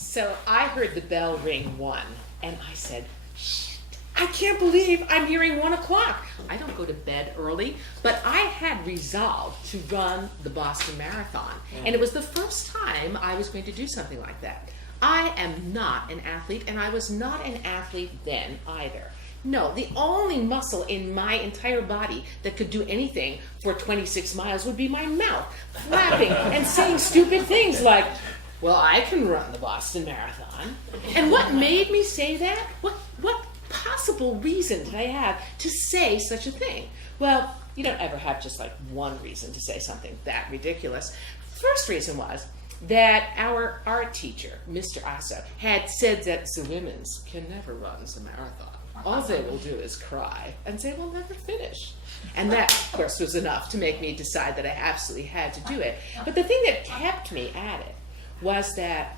So I heard the bell ring 1, and I said, I can't believe I'm hearing 1 o'clock. I don't go to bed early, but I had resolved to run the Boston Marathon. And it was the first time I was going to do something like that. I am not an athlete, and I was not an athlete then either. No, the only muscle in my entire body that could do anything for 26 miles would be my mouth, flapping and saying stupid things like, well, I can run the Boston Marathon. And what made me say that? What possible reason did I have to say such a thing? Well, you don't ever have just like one reason to say something that ridiculous. First reason was that our art teacher, Mr. Asa, had said that the women's can never run the marathon. All they will do is cry, and they will never finish. And that, of course, was enough to make me decide that I absolutely had to do it. But the thing that kept me at it was that,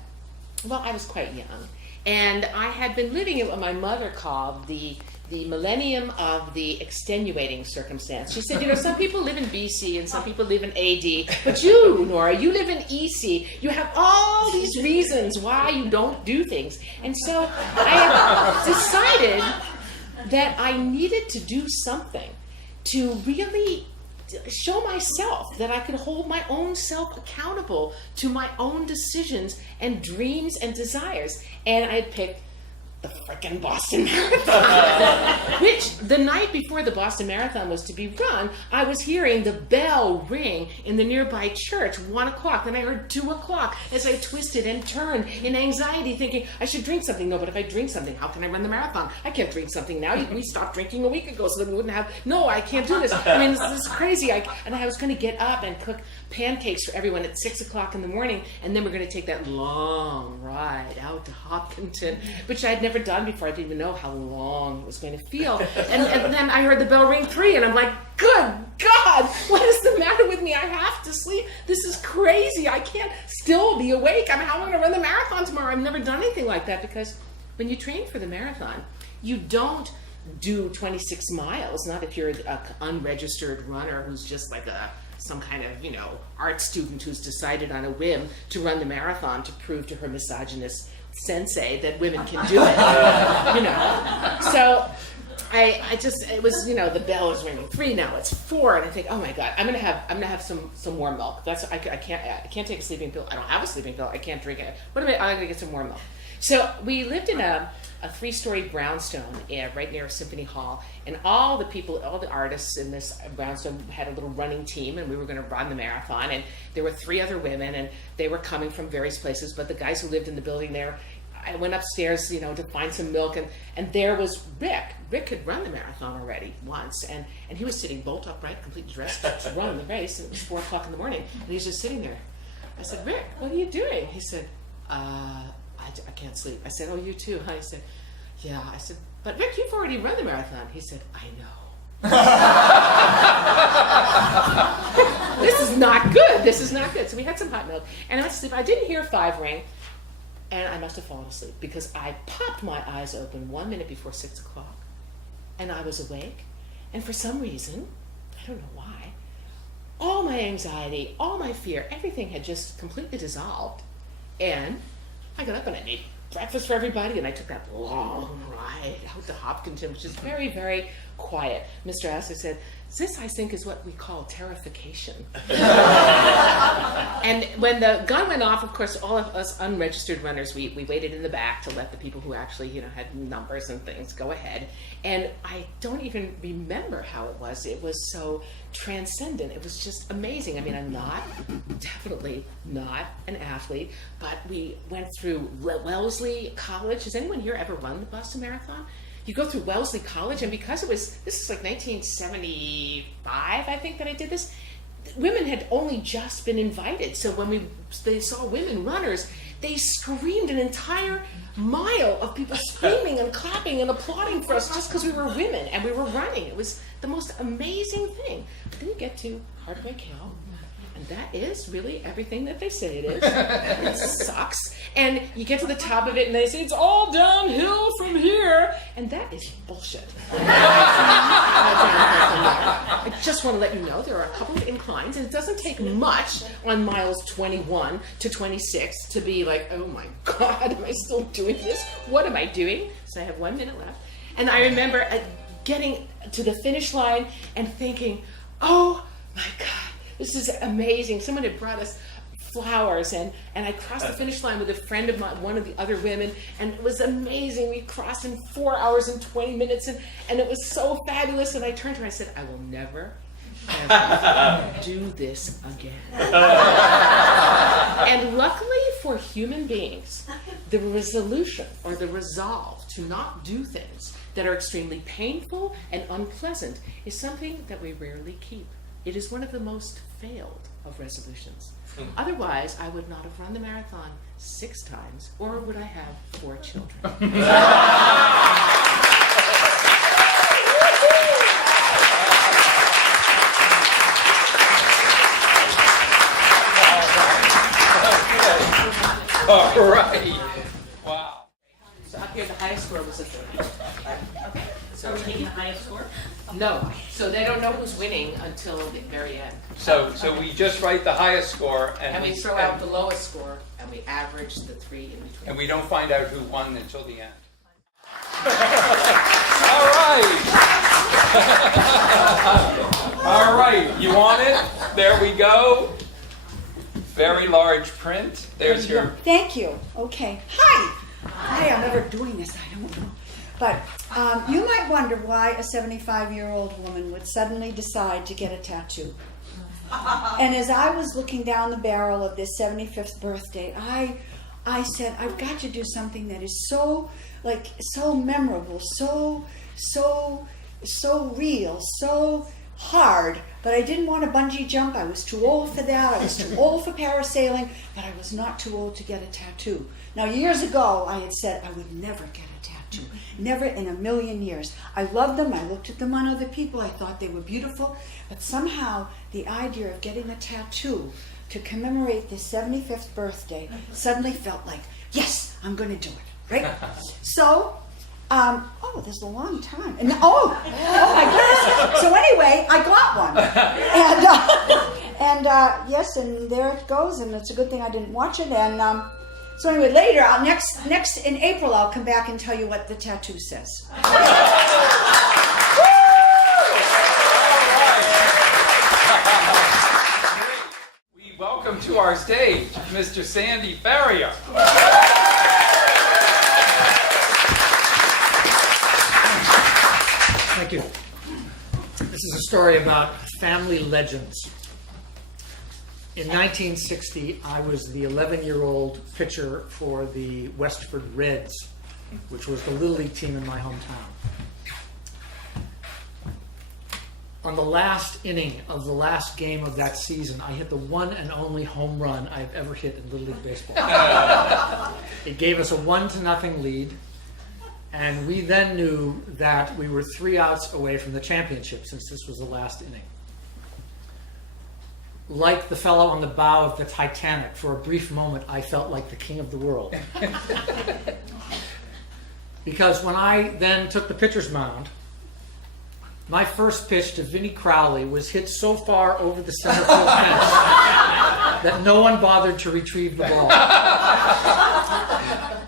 well, I was quite young, and I had been living in what my mother called the millennium of the extenuating circumstance. She said, you know, some people live in BC and some people live in AD, but you, Nora, you live in EC. You have all these reasons why you don't do things. And so I had decided that I needed to do something to really show myself that I could hold my own self accountable to my own decisions and dreams and desires. And I had picked the frickin' Boston Marathon, which the night before the Boston Marathon was to be run, I was hearing the bell ring in the nearby church, 1 o'clock. Then I heard 2 o'clock as I twisted and turned in anxiety, thinking, I should drink something. No, but if I drink something, how can I run the marathon? I can't drink something now. We stopped drinking a week ago so that we wouldn't have, no, I can't do this. I mean, this is crazy. And I was going to get up and cook pancakes for everyone at 6 o'clock in the morning, and then we're going to take that long ride out to Hopkinton, which I had never done before. I didn't even know how long it was going to feel. And then I heard the bell ring 3, and I'm like, good God, what is the matter with me? I have to sleep. This is crazy. I can't still be awake. I mean, how am I going to run the marathon tomorrow? I've never done anything like that, because when you train for the marathon, you don't do 26 miles, not if you're an unregistered runner who's just like some kind of, you know, art student who's decided on a whim to run the marathon to prove to her misogynist sensei that women can do it, you know. So I just, it was, you know, the bell is ringing 3, now it's 4, and I think, oh my God, I'm gonna have some warm milk. That's I can't take a sleeping pill. I don't have a sleeping pill. I can't drink it. I'm gonna get some warm milk. So we lived in a 3-story brownstone right near Symphony Hall, and all the people, all the artists in this brownstone had a little running team, and we were going to run the marathon, and there were 3 other women, and they were coming from various places, but the guys who lived in the building there, I went upstairs, you know, to find some milk, and there was Rick. Rick had run the marathon already once, and he was sitting bolt upright, completely dressed to run the race, and it was 4 o'clock in the morning, and he's just sitting there. I said, Rick, what are you doing? He said, I can't sleep. I said, oh, you too, huh? He said, yeah. I said, but Rick, you've already run the marathon. He said, I know. This is not good. This is not good. So we had some hot milk, and I went to sleep. I didn't hear 5 ring, and I must have fallen asleep, because I popped my eyes open 1 minute before 6 o'clock, and I was awake. And for some reason, I don't know why, all my anxiety, all my fear, everything had just completely dissolved. And I got up and I made breakfast for everybody, and I took that long ride out to Hopkinton, which is very, very quiet. Mr. Astor said, this, I think, is what we call terrification. And when the gun went off, of course, all of us unregistered runners, we waited in the back to let the people who actually, you know, had numbers and things go ahead. And I don't even remember how it was. It was so transcendent. It was just amazing. I mean, I'm definitely not an athlete, but we went through Wellesley College. Has anyone here ever run the Boston Marathon? You go through Wellesley College, and because this is like 1975, I think, that I did this, women had only just been invited. So when they saw women runners, they screamed an entire mile of people screaming and clapping and applauding for us just because we were women and we were running. It was the most amazing thing. But then you get to Hardwick Hill, and And that is really everything that they say it is. It sucks. And you get to the top of it and they say, it's all downhill from here. And that is bullshit. I just want to let you know there are a couple of inclines, and it doesn't take much on miles 21 to 26 to be like, oh my God, am I still doing this? What am I doing? So I have 1 minute left. And I remember getting to the finish line and thinking, oh my God, this is amazing. Someone had brought us flowers, and I crossed the finish line with a friend of mine, one of the other women, and it was amazing. We crossed in 4 hours and 20 minutes, and it was so fabulous. And I turned to her and I said, I will never, ever do this again. And luckily for human beings, the resolution or the resolve to not do things that are extremely painful and unpleasant is something that we rarely keep. It is one of the most failed of resolutions. Otherwise, I would not have run the marathon 6 times, or would I have 4 children? All right. Wow. So up here, the highest score was a 30. Okay. So are we taking the highest score? No. So they don't know who's winning until the very end. So we just write the highest score, And we throw out the lowest score, and we average the 3 in between. and we don't find out who won until the end. All right. All right. You want it? There we go. Very large print. There's your. Thank you. Okay. Hi. Hi, I'm never doing this. I don't know. But you might wonder why a 75-year-old woman would suddenly decide to get a tattoo. And as I was looking down the barrel of this 75th birthday, I said, I've got to do something that is so memorable, so real, so hard. But I didn't want to bungee jump. I was too old for that. I was too old for parasailing, but I was not too old to get a tattoo. Now, years ago, I had said I would never get a tattoo. Never in a million years. I loved them. I looked at them on other people. I thought they were beautiful. But somehow, the idea of getting a tattoo to commemorate this 75th birthday suddenly felt like, yes, I'm going to do it, right? So, there's a long time. And oh my goodness. So anyway, I got one. And yes, and there it goes. And it's a good thing I didn't watch it. And so anyway, later, next in April, I'll come back and tell you what the tattoo says. We welcome to our stage Mr. Sandy Farrier. Thank you. This is a story about family legends. In 1960, I was the 11-year-old pitcher for the Westford Reds, which was the Little League team in my hometown. On the last inning of the last game of that season, I hit the one and only home run I've ever hit in Little League baseball. It gave us a 1-0 lead. And we then knew that we were 3 outs away from the championship, since this was the last inning. Like the fellow on the bow of the Titanic, for a brief moment, I felt like the king of the world. Because when I then took the pitcher's mound, my first pitch to Vinnie Crowley was hit so far over the center field fence that no one bothered to retrieve the ball.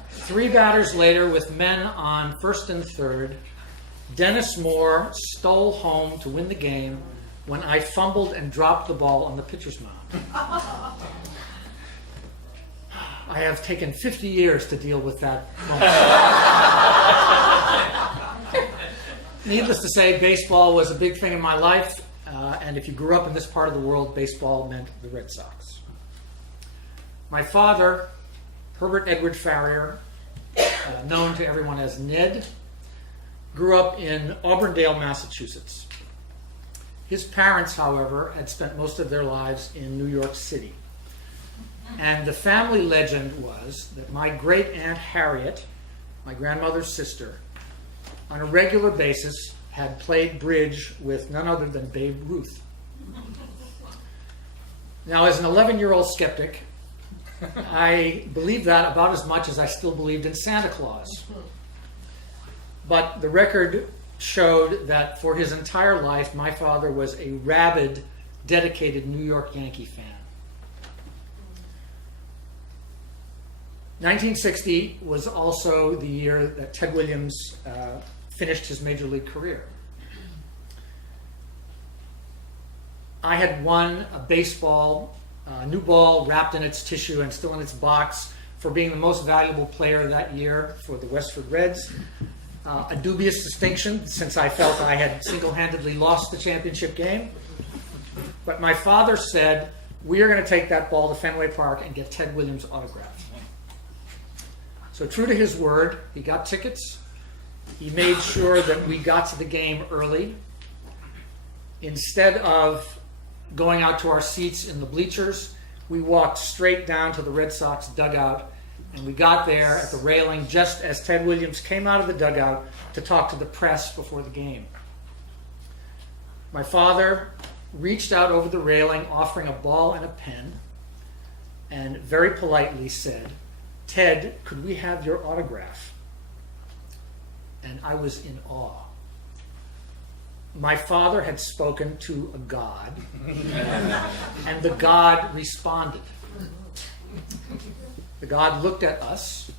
3 batters later, with men on first and third, Dennis Moore stole home to win the game when I fumbled and dropped the ball on the pitcher's mound. I have taken 50 years to deal with that moment. Needless to say, baseball was a big thing in my life, and if you grew up in this part of the world, baseball meant the Red Sox. My father, Herbert Edward Farrier, known to everyone as Ned, grew up in Auburndale, Massachusetts. His parents, however, had spent most of their lives in New York City. And the family legend was that my great aunt Harriet, my grandmother's sister, on a regular basis had played bridge with none other than Babe Ruth. Now, as an 11-year-old skeptic, I believed that about as much as I still believed in Santa Claus. But the record showed that for his entire life, my father was a rabid, dedicated New York Yankee fan. 1960 was also the year that Ted Williams finished his major league career. I had won a baseball, new ball wrapped in its tissue and still in its box for being the most valuable player that year for the Westford Reds. A dubious distinction since I felt I had single-handedly lost the championship game. But my father said, we are going to take that ball to Fenway Park and get Ted Williams' autograph. So true to his word, he got tickets. He made sure that we got to the game early. Instead of going out to our seats in the bleachers, we walked straight down to the Red Sox dugout, and we got there at the railing just as Ted Williams came out of the dugout to talk to the press before the game. My father reached out over the railing, offering a ball and a pen, and very politely said, "Ted, could we have your autograph?" And I was in awe. My father had spoken to a god, and the god responded. The god looked at us,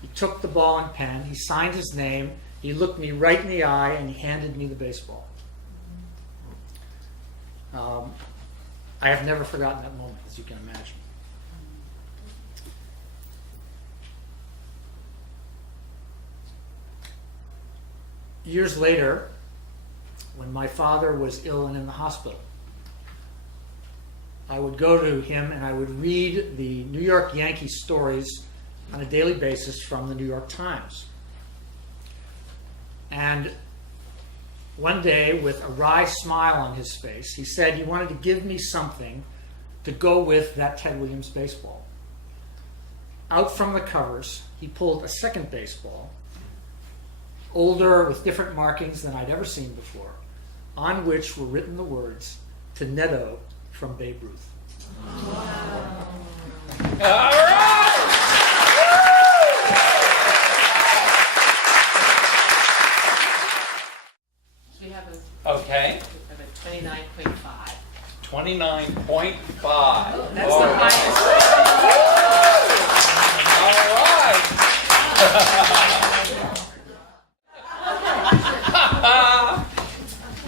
he took the ball and pen, he signed his name, he looked me right in the eye, and he handed me the baseball. I have never forgotten that moment, as you can imagine. Years later, when my father was ill and in the hospital, I would go to him and I would read the New York Yankees stories on a daily basis from the New York Times. And one day, with a wry smile on his face, he said he wanted to give me something to go with that Ted Williams baseball. Out from the covers, he pulled a second baseball, older, with different markings than I'd ever seen before, on which were written the words, "To Netto from Babe Ruth." Wow. All right! We have a, Okay. we have a 29.5. 29.5. That's All the right.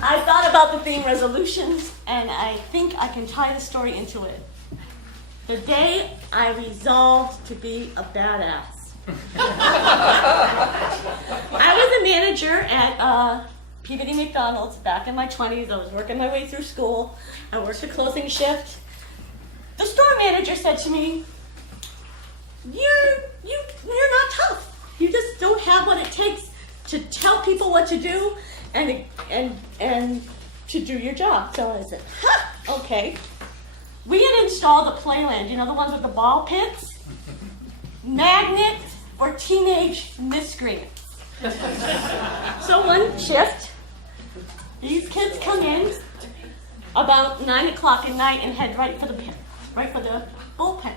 I thought about the theme resolutions, and I think I can tie the story into it. The day I resolved to be a badass. I was a manager at Peabody McDonald's back in my 20s. I was working my way through school. I worked a closing shift. The store manager said to me, You're not tough. You just don't have what it takes to tell people what to do and to do your job." So I said, okay. We had installed a playland, you know, the ones with the ball pits? Magnets for teenage miscreants. So one shift, these kids come in about 9 o'clock at night and head right for the pit, right for the bullpen.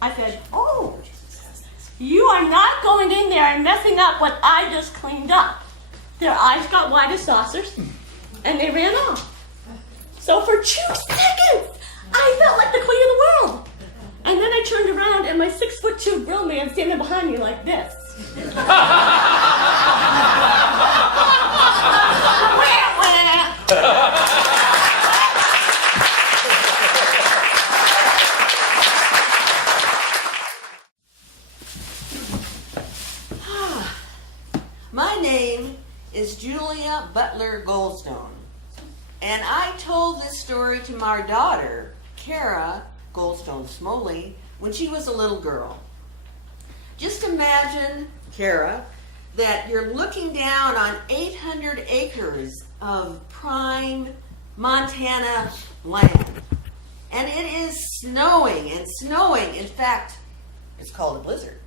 I said, "Oh, you are not going in there and messing up what I just cleaned up." Their eyes got wide as saucers, and they ran off. So for 2 seconds, I felt like the queen of the world. And then I turned around, and my 6'2" grill man standing behind me like this. My name is Julia Butler Goldstone, and I told this story to my daughter, Cara Goldstone Smoley, when she was a little girl. Just imagine, Cara, that you're looking down on 800 acres of prime Montana land, and it is snowing and snowing. In fact, it's called a blizzard.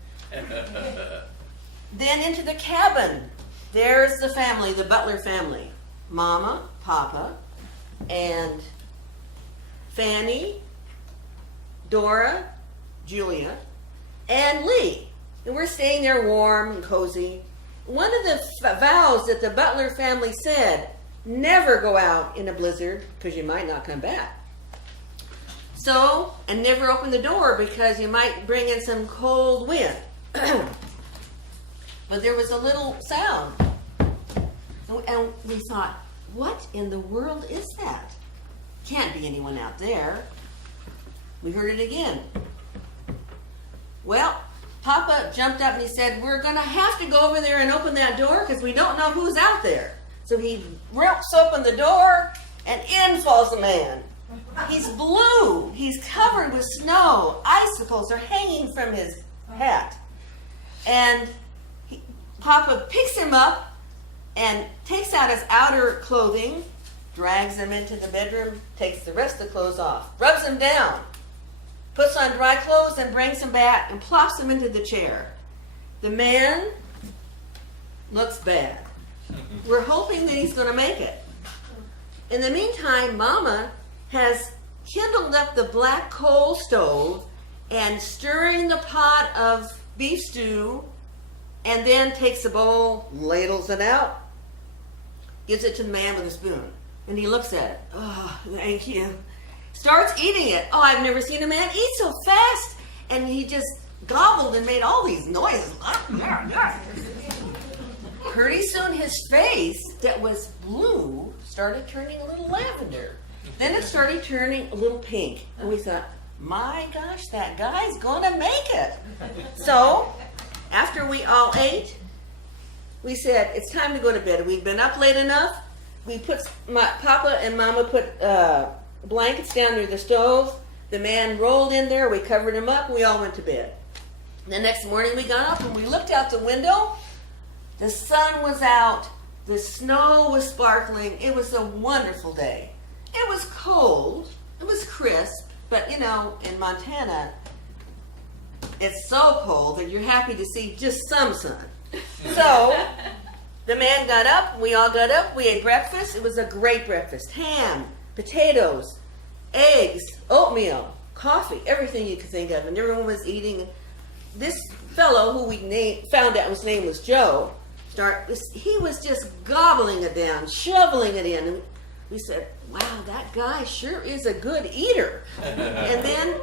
Then into the cabin, there's the family, the Butler family. Mama, Papa, and Fanny, Dora, Julia, and Lee. And we're staying there warm and cozy. One of the vows that the Butler family said, never go out in a blizzard because you might not come back. So, and never open the door because you might bring in some cold wind. But there was a little sound. And we thought, what in the world is that? Can't be anyone out there. We heard it again. Well, Papa jumped up and he said, we're going to have to go over there and open that door because we don't know who's out there. So he rips open the door and in falls the man. He's blue. He's covered with snow. Icicles are hanging from his hat. And Papa picks him up and takes out his outer clothing, drags him into the bedroom, takes the rest of the clothes off, rubs him down, puts on dry clothes and brings him back and plops him into the chair. The man looks bad. We're hoping that he's going to make it. In the meantime, Mama has kindled up the black coal stove and stirring the pot of beef stew, and then takes the bowl, ladles it out, gives it to the man with a spoon. And he looks at it. Oh, thank you. Starts eating it. Oh, I've never seen a man eat so fast. And he just gobbled and made all these noises. Pretty soon his face that was blue started turning a little lavender. Then it started turning a little pink. And we thought, my gosh, that guy's gonna make it. So, after we all ate, we said, it's time to go to bed. We'd been up late enough. We put, Papa and Mama put blankets down near the stove. The man rolled in there. We covered him up. We all went to bed. The next morning we got up and we looked out the window. The sun was out. The snow was sparkling. It was a wonderful day. It was cold. It was crisp. But, you know, in Montana, it's so cold that you're happy to see just some sun. So, the man got up. We all got up. We ate breakfast. It was a great breakfast. Ham, potatoes, eggs, oatmeal, coffee, everything you could think of. And everyone was eating. This fellow, who we found out his name was Joe, he was just gobbling it down, shoveling it in. And we said, wow, that guy sure is a good eater. And then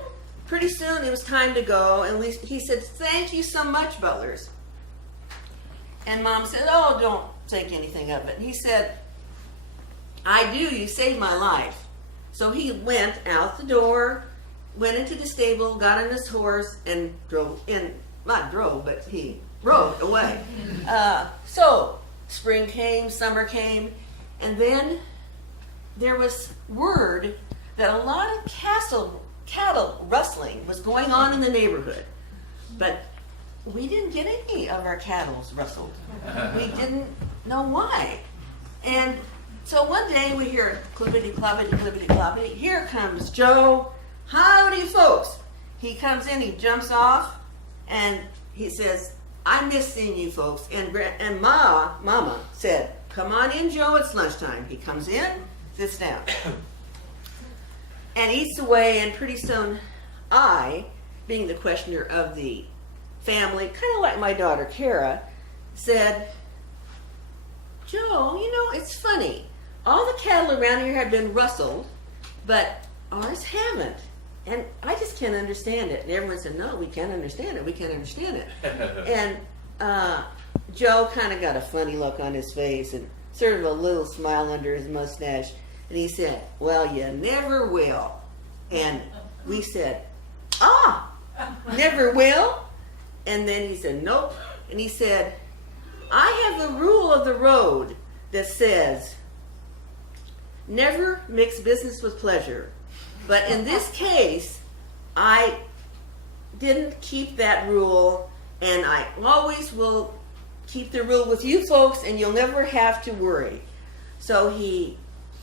pretty soon it was time to go. And he said, thank you so much, Butlers. And Mom said, oh, don't think anything of it. And he said, I do. You saved my life. So he went out the door, went into the stable, got on his horse, and he rode away. So spring came, summer came, and then there was word that a lot of cattle rustling was going on in the neighborhood. But we didn't get any of our cattle rustled. We didn't know why. And so one day we hear clippity-cloppity, clippity-cloppity. Here comes Joe. Howdy, folks. He comes in, he jumps off, and he says, I miss seeing you folks. And Mama said, come on in, Joe, it's lunchtime. He comes in, sits down, and eats away, and pretty soon I, being the questioner of the family, kind of like my daughter Cara, said, Joe, you know, it's funny. All the cattle around here have been rustled, but ours haven't. And I just can't understand it. And everyone said, no, we can't understand it. We can't understand it. And Joe kind of got a funny look on his face and sort of a little smile under his mustache. And he said, well, you never will. And we said, never will? And then he said, nope. And he said, I have the rule of the road that says, never mix business with pleasure. But in this case, I didn't keep that rule, and I always will keep the rule with you folks, and you'll never have to worry. So we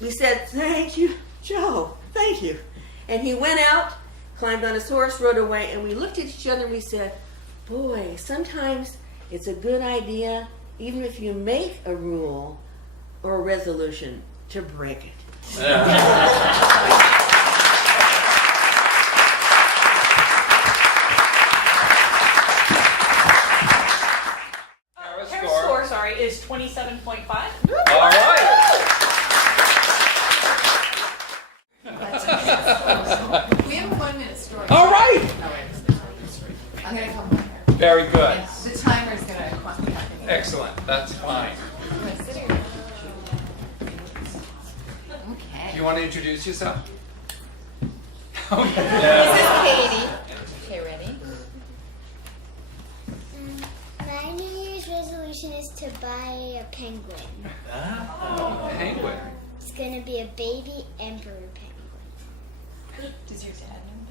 said, thank you, Joe, thank you. And he went out, climbed on his horse, rode away, and we looked at each other and we said, boy, sometimes it's a good idea, even if you make a rule or a resolution, to break it. 27.5. All right. We have a 1 minute story. All right. I'm gonna come back here. Very good. The timer's gonna clock me up. Excellent. That's fine. Okay. Do you want to introduce yourself? This is Katie. Okay, ready? My New Year's resolution is to buy a penguin. Penguin. It's gonna be a baby emperor penguin. Does your dad know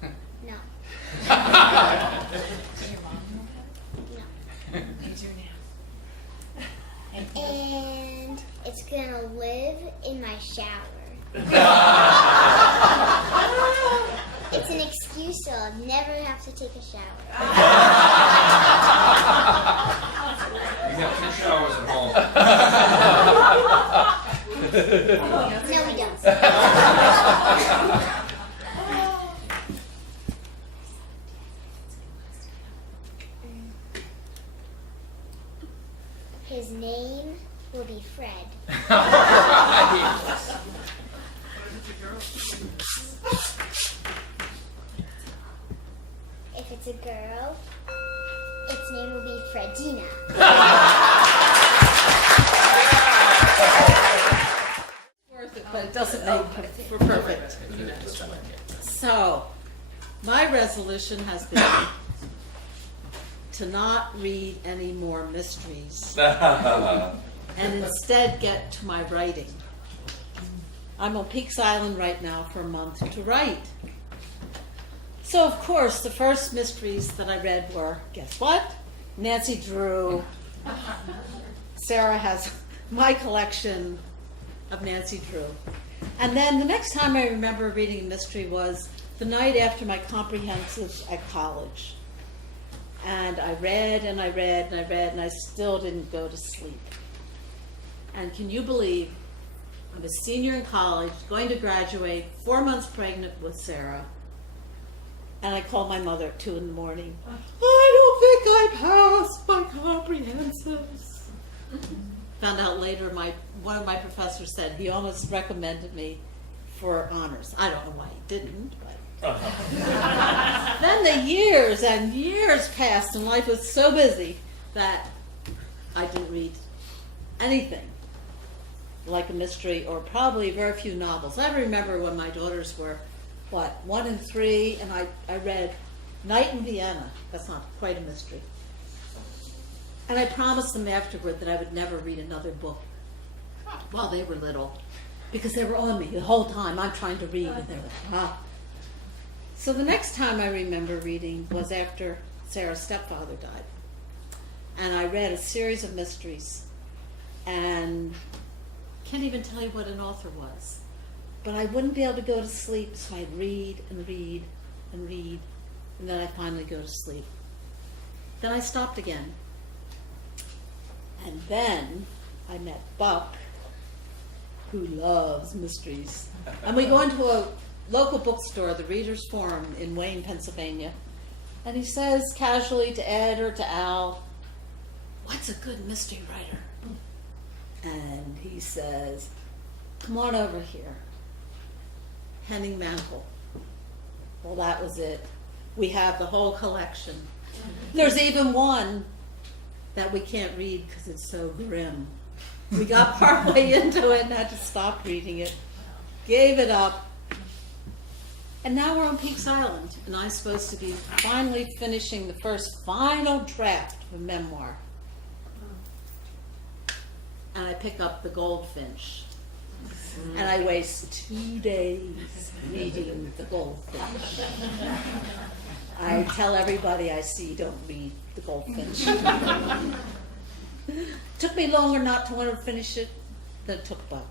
that? No, Does your mom know no. that? Who's your name? And it's gonna live in my shower. It's an excuse so I'll never have to take a shower. We have 2 showers at home. No, we don't. His name will be Fred. If it's a girl, its name will be Fredina. Worth it, but it doesn't make for perfect. So, my resolution has been to not read any more mysteries and instead get to my writing. I'm on Peaks Island right now for a month to write. So, of course, the first mysteries that I read were, guess what? Nancy Drew. Sara has my collection of Nancy Drew. And then the next time I remember reading a mystery was the night after my comprehensives at college. And I read and I read and I read and I still didn't go to sleep. And can you believe I'm a senior in college, going to graduate, 4 months pregnant with Sara. And I called my mother at 2 in the morning. I don't think I passed my comprehensives. Found out later one of my professors said he almost recommended me for honors. I don't know why he didn't, but. Then the years and years passed and life was so busy that I didn't read anything like a mystery or probably very few novels. I remember when my daughters were 1 and 3, and I read Night in Vienna. That's not quite a mystery. And I promised them afterward that I would never read another book while they were little, because they were on me the whole time. I'm trying to read, and they're like, ah. So the next time I remember reading was after Sara's stepfather died. And I read a series of mysteries, and can't even tell you what an author was. But I wouldn't be able to go to sleep, so I'd read and read and read, and then I'd finally go to sleep. Then I stopped again. And then I met Buck, who loves mysteries. And we go into a local bookstore, the Reader's Forum in Wayne, Pennsylvania, and he says casually to Ed or to Al, "What's a good mystery writer?" And he says, "Come on over here. Henning Mankell." Well, that was it. We have the whole collection. There's even one that we can't read because it's so grim. We got partway into it and had to stop reading it. Gave it up. And now we're on Peaks Island, and I'm supposed to be finally finishing the first final draft of a memoir. And I pick up The Goldfinch. And I waste 2 days reading The Goldfinch. I tell everybody I see, don't read The Goldfinch. Took me longer not to want to finish it than it took Buck.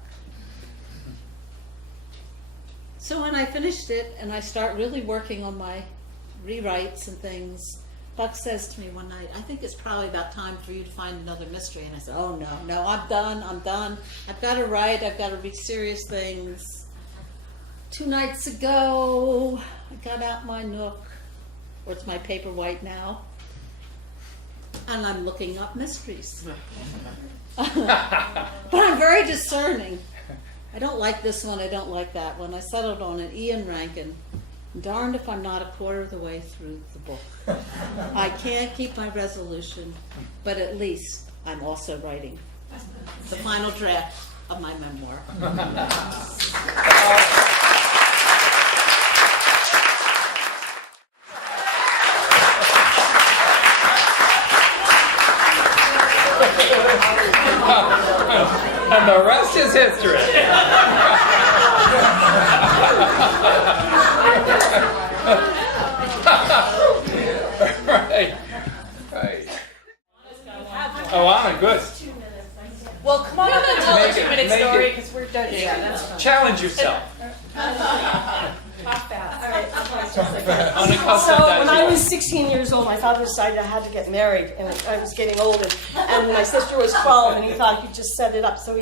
So when I finished it and I start really working on my rewrites and things, Buck says to me one night, "I think it's probably about time for you to find another mystery." And I said, "Oh no, I'm done. I've got to write, I've got to read serious things." 2 nights ago, I got out my Nook, or it's my Paperwhite now, and I'm looking up mysteries. But I'm very discerning. I don't like this one, I don't like that one. I settled on an Ian Rankin. Darned if I'm not a quarter of the way through the book. I can't keep my resolution, but at least I'm also writing the final draft of my memoir. And the rest is history. Right. Oh, Anna, good. Well, come on up and tell Make the it- 2-minute make story it- because we're done. Yeah, that's fine. Challenge yourself. So when I was 16 years old, my father decided I had to get married, and I was getting old, and my sister was 12, and he thought he'd just set it up. So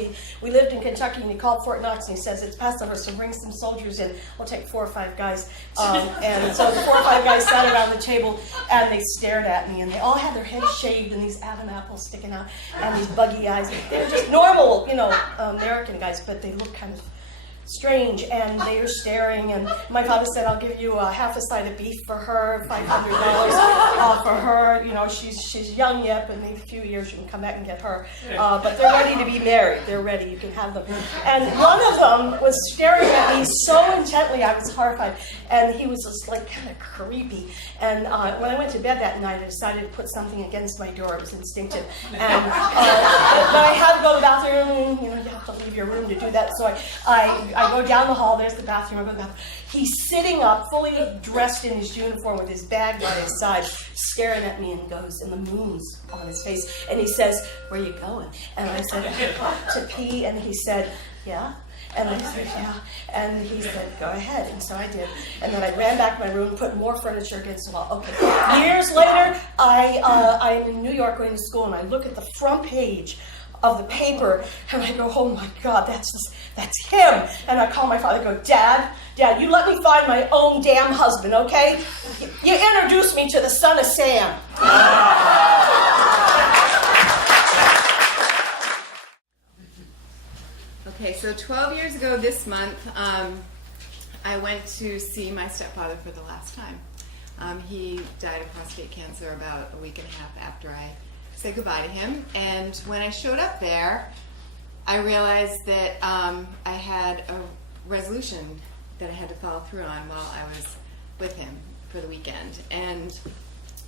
we lived in Kentucky, and he called Fort Knox, and he says, it's Passover, so bring some soldiers in. We'll take 4 or 5 guys. And so the 4 or 5 guys sat around the table, and they stared at me, and they all had their heads shaved, and these Adam apples sticking out, and these buggy eyes. They were just normal, American guys, but they looked kind of strange, and they were staring, and my father said, I'll give you half a side of beef for her, $500 for her. She's young yet, but maybe a few years you can come back and get her. But they're ready to be married. They're ready. You can have them. And one of them was staring at me so intently, I was horrified, and he was just like kind of creepy. And when I went to bed that night, I decided to put something against my door. It was instinctive. But I had to go to the bathroom. You have to leave your room to do that. So I go down the hall, there's the bathroom, I go to the bathroom. He's sitting up, fully dressed in his uniform with his bag by his side, staring at me, and the moon's on his face. And he says, where are you going? And I said, to pee. And he said, yeah. And I said, yeah. And he said, go ahead. And so I did. And then I ran back to my room, put more furniture against the wall. Okay. Years later, I'm in New York going to school, and I look at the front page of the paper, and I go, oh my God, that's him. And I call my father, go, Dad, you let me find my own damn husband, okay? You introduced me to the son of Sam. Okay, so 12 years ago this month, I went to see my stepfather for the last time. He died of prostate cancer about a week and a half after I said goodbye to him. And when I showed up there, I realized that I had a resolution that I had to follow through on while I was with him for the weekend. And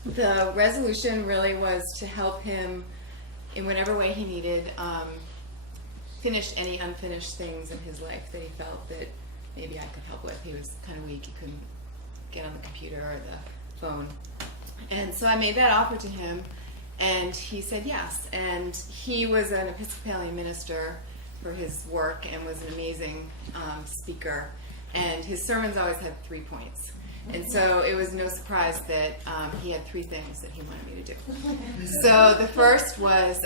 the resolution really was to help him in whatever way he needed, finish any unfinished things in his life that he felt that maybe I could help with. He was kind of weak, he couldn't get on the computer or the phone. And so I made that offer to him, and he said yes. And he was an Episcopalian minister for his work and was an amazing speaker. And his sermons always had 3 points. And so it was no surprise that he had 3 things that he wanted me to do. So the first was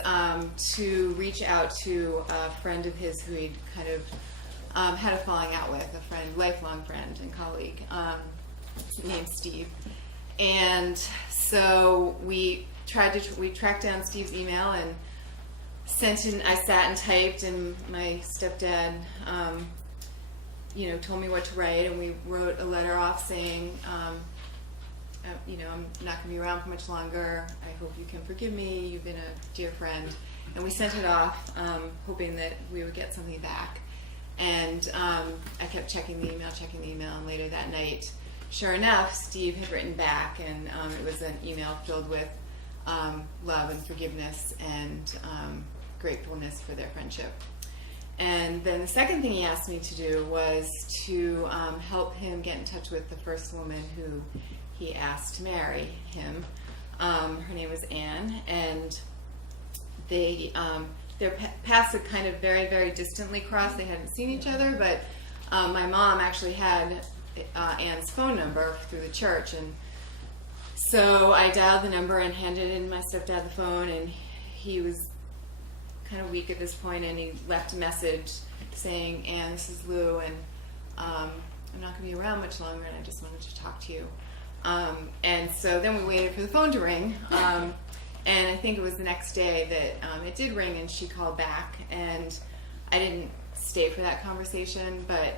to reach out to a friend of his who he'd kind of had a falling out with, a friend, lifelong friend and colleague, named Steve. And so we tracked down Steve's email and I sat and typed, and my stepdad told me what to write, and we wrote a letter off saying, I'm not going to be around for much longer. I hope you can forgive me. You've been a dear friend. And we sent it off, hoping that we would get something back. And I kept checking the email, and later that night, sure enough, Steve had written back, and it was an email filled with love and forgiveness and gratefulness for their friendship. And then the second thing he asked me to do was to help him get in touch with the first woman who he asked to marry him. Her name was Anne, and their paths had kind of very, very distantly crossed. They hadn't seen each other, but my mom actually had Anne's phone number through the church, and so I dialed the number and handed in my stepdad the phone, and he was kind of weak at this point, and he left a message saying, Anne, this is Lou, and I'm not going to be around much longer, and I just wanted to talk to you. And so then we waited for the phone to ring, And I think it was the next day that it did ring, and she called back, and I didn't stay for that conversation, but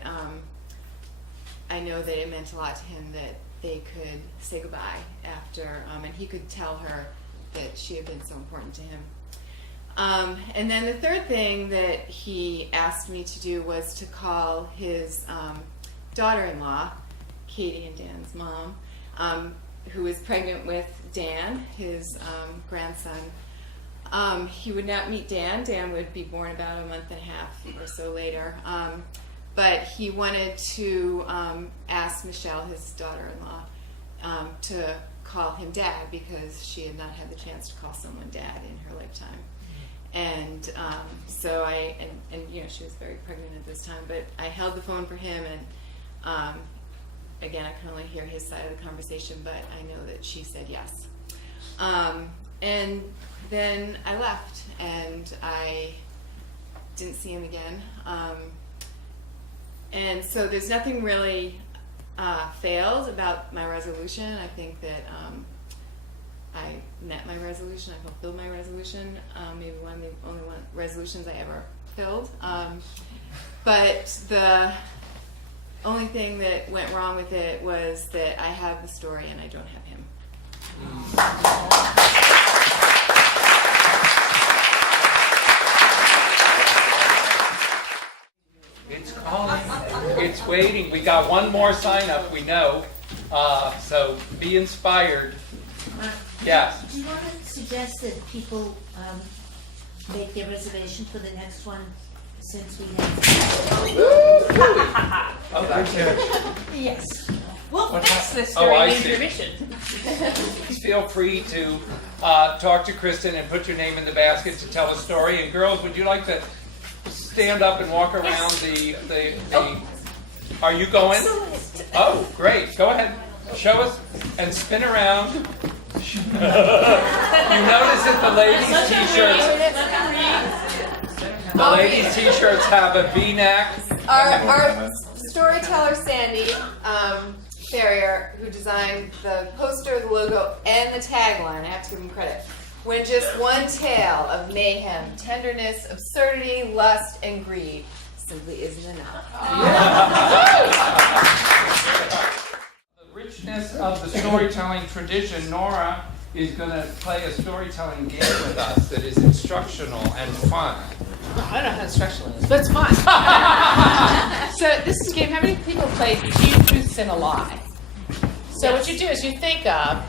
I know that it meant a lot to him that they could say goodbye after, and he could tell her that she had been so important to him. And then the third thing that he asked me to do was to call his daughter-in-law, Katie and Dan's mom, who was pregnant with Dan, his grandson. He would not meet Dan. Dan would be born about a month and a half or so later. But he wanted to ask Michelle, his daughter-in-law, to call him Dad, because she had not had the chance to call someone Dad in her lifetime. And so you know, she was very pregnant at this time, but I held the phone for him, and again, I can only hear his side of the conversation, but I know that she said yes. And then I left, and I didn't see him again. And so there's nothing really failed about my resolution. I think that I met my resolution, I fulfilled my resolution, maybe one of the only resolutions I ever filled. But the only thing that went wrong with it was that I have the story and I don't have him. It's calling. It's waiting. We got one more sign up, we know. So be inspired. Yes. Do you want to suggest that people make their reservation for the next one, since we have... Oh, that's good. Yes. Well, that's the Oh, story I in see. intermission. Please feel free to talk to Kristin and put your name in the basket to tell a story. And girls, would you like to stand up and walk around the Are you going? Oh, great. Go ahead. Show us and spin around. You notice that the ladies' t-shirts have a V-neck. Our storyteller Sandy Farrier, who designed the poster, the logo, and the tagline, I have to give him credit, when just one tale of mayhem, tenderness, absurdity, lust, and greed simply isn't enough. The richness of the storytelling tradition, Nora is going to play a storytelling game with us that is instructional and fun. I don't know how instructional it is, but it's fun. So this is a game. How many people play Two Truths and a Lie? So what you do is you think of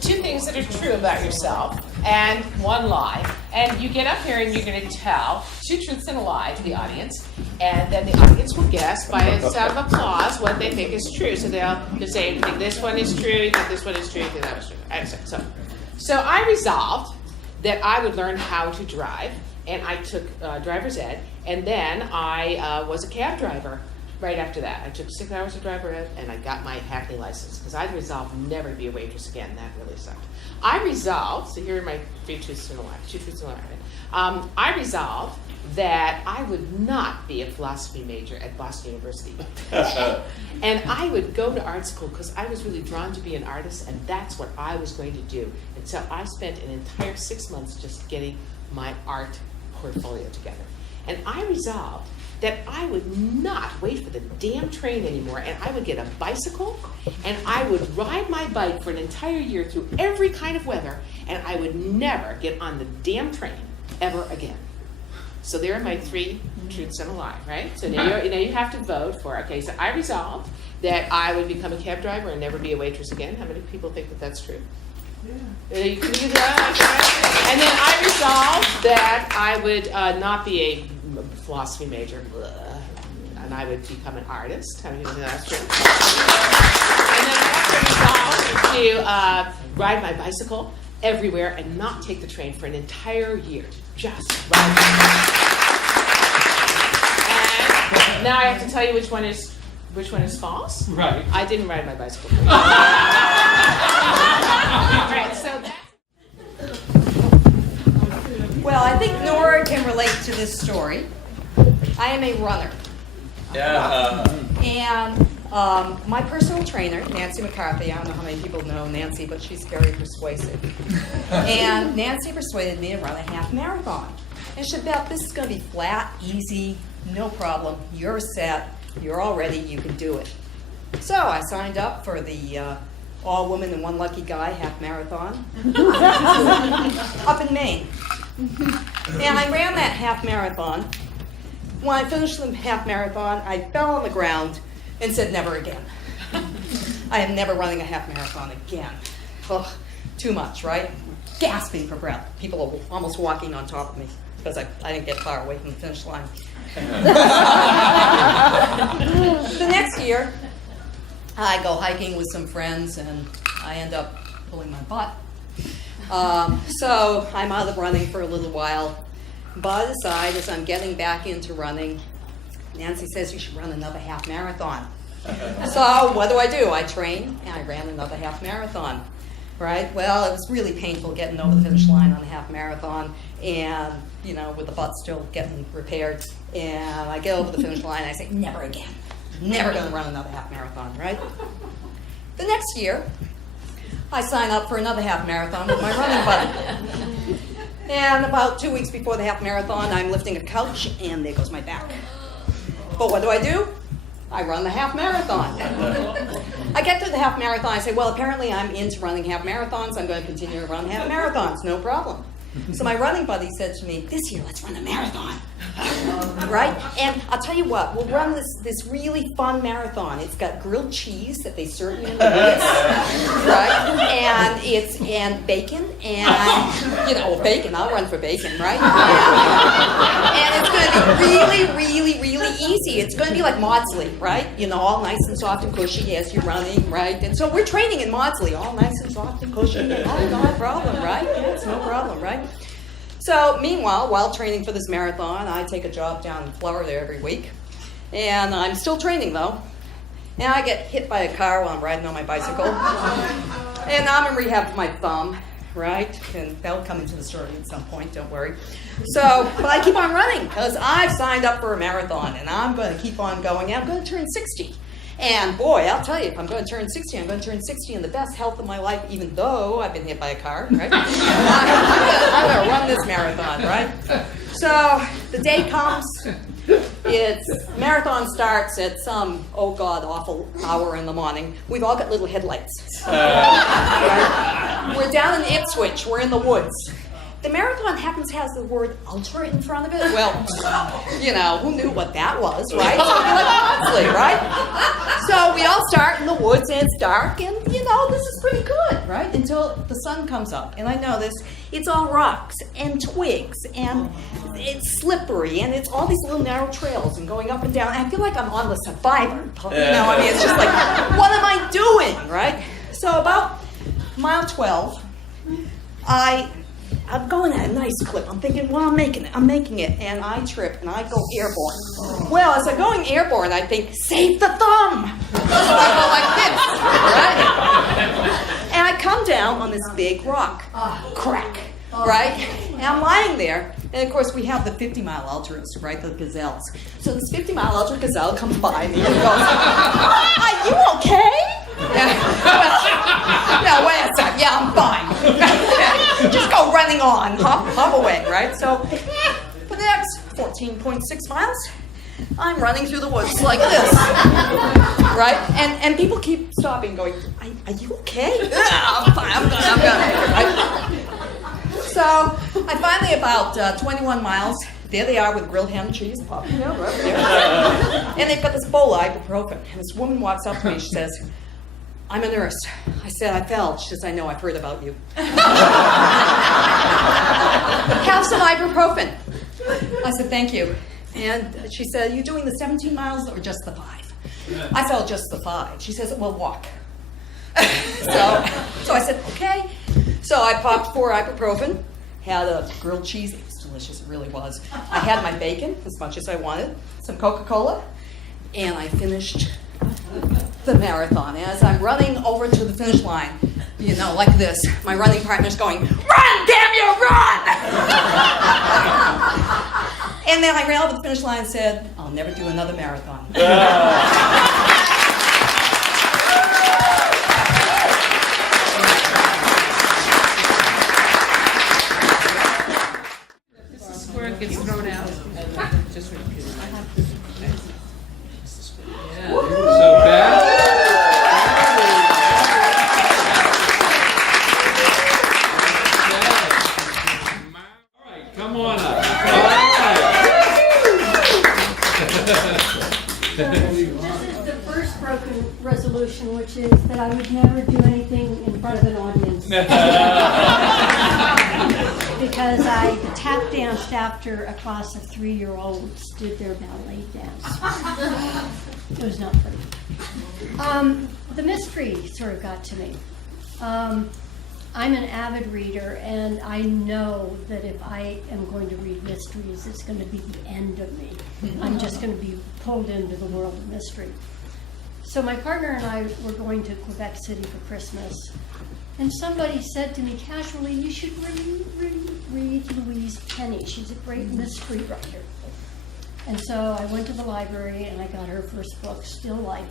two things that are true about yourself and one lie, and you get up here and you're going to tell two truths and a lie to the audience, and then the audience will guess by a sound of applause what they think is true. So they'll say, you think this one is true, you think this one is true, you think that was true. So I resolved that I would learn how to drive, and I took driver's ed, and then I was a cab driver right after that. I took 6 hours of driver ed, and I got my Hackney license, because I resolved never to be a waitress again. That really sucked. I resolved, so here are my three truths and a lie, two truths and a lie. I resolved that I would not be a philosophy major at Boston University. And I would go to art school because I was really drawn to be an artist, and that's what I was going to do. And so I spent an entire 6 months just getting my art portfolio together. And I resolved that I would not wait for the damn train anymore, and I would get a bicycle, and I would ride my bike for an entire year through every kind of weather, and I would never get on the damn train ever again. So there are my three truths and a lie, right? So now you have to vote for, okay, so I resolved that I would become a cab driver and never be a waitress again. How many people think that that's true? Yeah. You can do that. And then I resolved that I would not be a philosophy major, and I would become an artist. How many people think that's true? And then I resolved to ride my bicycle everywhere and not take the train for an entire year. Just ride my bicycle. And now I have to tell you which one is false. Right. I didn't ride my bicycle. Right, so that. Well, I think Nora can relate to this story. I am a runner. Yeah. And My personal trainer, Nancy McCarthy, I don't know how many people know Nancy, but she's very persuasive. And Nancy persuaded me to run a half marathon. And she said, Beth, this is going to be flat, easy, no problem. You're set, you're all ready, you can do it. So I signed up for the all woman and one lucky guy half marathon up in Maine. And I ran that half marathon. When I finished the half marathon, I fell on the ground and said, never again. I am never running a half marathon again. Ugh, too much, right? Gasping for breath. People are almost walking on top of me because I didn't get far away from the finish line. The next year, I go hiking with some friends and I end up pulling my butt. So I'm out of running for a little while. But I decide as I'm getting back into running, Nancy says you should run another half marathon. So what do? I train and I ran another half marathon. Right? Well, it was really painful getting over the finish line on a half marathon and, you know, with the butt still getting repaired. And I get over the finish line and I say, never again. Never going to run another half marathon, right? The next year, I sign up for another half marathon with my running buddy. And about 2 weeks before the half marathon, I'm lifting a couch and there goes my back. But what do? I run the half marathon. I get through the half marathon, I say, well, apparently I'm into running half marathons. I'm going to continue to run half marathons, no problem. So my running buddy said to me, this year, let's run a marathon. Right? And I'll tell you what, we'll run this really fun marathon. It's got grilled cheese that they serve you in the woods, right? And bacon, and, you know, bacon, I'll run for bacon, right? And it's going to be really, really, really easy. It's going to be like Maudsley, right? You know, all nice and soft and cushy as you're running, right? And so we're training in Maudsley, all nice and soft and cushy, and oh, no problem, right? Yeah, it's no problem, right? So meanwhile, while training for this marathon, I take a job down in Florida every week. And I'm still training though. And I get hit by a car while I'm riding on my bicycle. And I'm in rehab for my thumb, right? And that'll come into the story at some point, don't worry. So, but I keep on running because I've signed up for a marathon and I'm going to keep on going. And I'm going to turn 60. And boy, I'll tell you, if I'm going to turn 60, I'm going to turn 60 in the best health of my life, even though I've been hit by a car, right? I'm going to run this marathon, right? So the day comes, marathon starts at some, oh God, awful hour in the morning. We've all got little headlights. Right? We're down in Ipswich, we're in the woods. The marathon happens to have the word ultra in front of it. Well, you know, who knew what that was, right? Something like Maudsley, right? So we all start in the woods and it's dark and, you know, this is pretty good, right? Until the sun comes up. And I know this, it's all rocks and twigs and it's slippery and it's all these little narrow trails and going up and down. And I feel like I'm on the Survivor. You know, I mean, it's just like, what am I doing, right? So about mile 12, I'm going at a nice clip. I'm thinking, well, I'm making it. And I trip and I go airborne. Well, as I'm going airborne, I think, save the thumb. So I go like this, right? And I come down on this big rock. Crack, right? And I'm lying there. And of course, we have the 50-mile ultras, right? The gazelles. So this 50-mile ultra gazelle comes by me and goes, are you okay? No, wait a sec. Yeah, I'm fine. Just go running on. Hop away, right? So for the next 14.6 miles, I'm running through the woods like this. Right? And people keep stopping going, are you okay? Yeah, I'm fine. I'm gonna make it, right? So I finally, about 21 miles, there they are with grilled ham cheese popping out right there. And they've got this bowl of ibuprofen. And this woman walks up to me, she says, I'm a nurse. I said, I fell. She says, I know, I've heard about you. Have some ibuprofen. I said, thank you. And she said, are you doing the 17 miles or just the 5? I said, oh, just the 5. She says, well, walk. So I said, okay. So I popped 4 ibuprofen, had a grilled cheese. It was delicious, it really was. I had my bacon, as much as I wanted, some Coca-Cola, and I finished the marathon. As I'm running over to the finish line, you know, like this, my running partner's going, run, damn you, run! And then I ran over the finish line and said, I'll never do another marathon. but I would never do anything in front of an audience. Because I tap danced after a class of 3-year-olds did their ballet dance. It was not pretty. The mystery sort of got to me. I'm an avid reader, and I know that if I am going to read mysteries, it's going to be the end of me. I'm just going to be pulled into the world of mystery. So my partner and I were going to Quebec City for Christmas, and somebody said to me casually, "You should read Louise Penny. She's a great mystery writer." And so I went to the library and I got her first book, Still Life.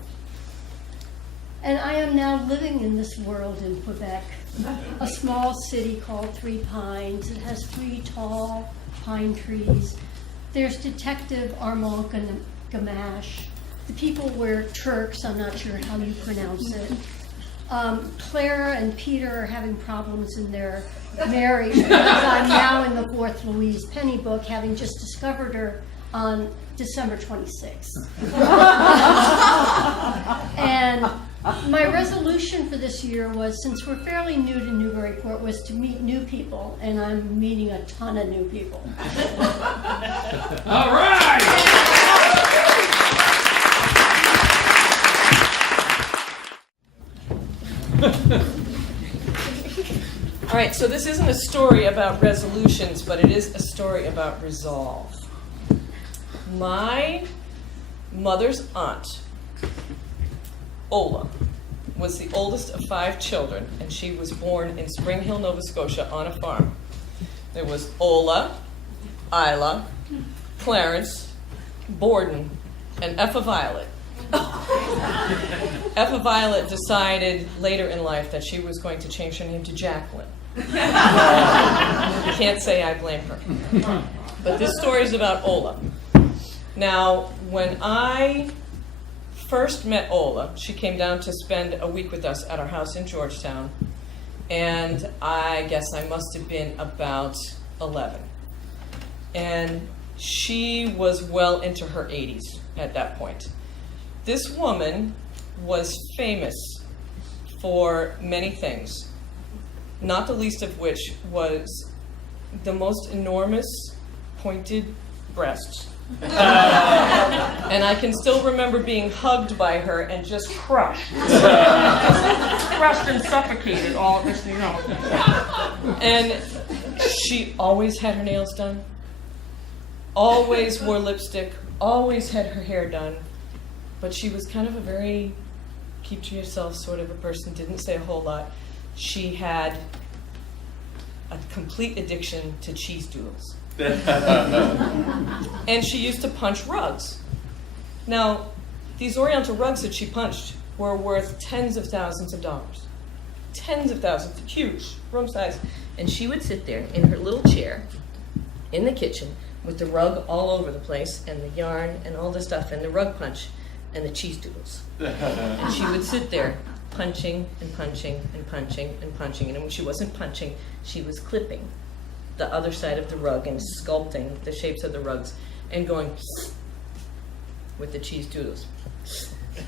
And I am now living in this world in Quebec, a small city called Three Pines. It has 3 tall pine trees. There's Detective Armand Gamache. The people wear Turks, I'm not sure how you pronounce it. Clara and Peter are having problems in their marriage because I'm now in the 4th Louise Penny book, having just discovered her on December 26th. And my resolution for this year was, since we're fairly new to Newburyport, was to meet new people, and I'm meeting a ton of new people. All right! All right, so this isn't a story about resolutions, but it is a story about resolve. My mother's aunt, Ola, was the oldest of 5 children, and she was born in Spring Hill, Nova Scotia, on a farm. There was Ola, Isla, Clarence, Borden, and Effa Violet. Effa Violet decided later in life that she was going to change her name to Jacqueline. Can't say I blame her. But this story is about Ola. Now, when I first met Ola, she came down to spend a week with us at our house in Georgetown, and I guess I must have been about 11. And she was well into her 80s at that point. This woman was famous for many things, not the least of which was the most enormous pointed breasts. And I can still remember being hugged by her and just crushed. Crushed and suffocated all at this, you know. And she always had her nails done, always wore lipstick, always had her hair done. But she was kind of a very keep to yourself sort of a person, didn't say a whole lot. She had a complete addiction to cheese doodles. And she used to punch rugs. Now, these Oriental rugs that she punched were worth tens of thousands of dollars. Tens of thousands, huge, room size. And she would sit there in her little chair in the kitchen with the rug all over the place and the yarn and all the stuff and the rug punch and the cheese doodles. And she would sit there punching and punching and punching and punching. And when she wasn't punching, she was clipping the other side of the rug and sculpting the shapes of the rugs and going with the cheese doodles.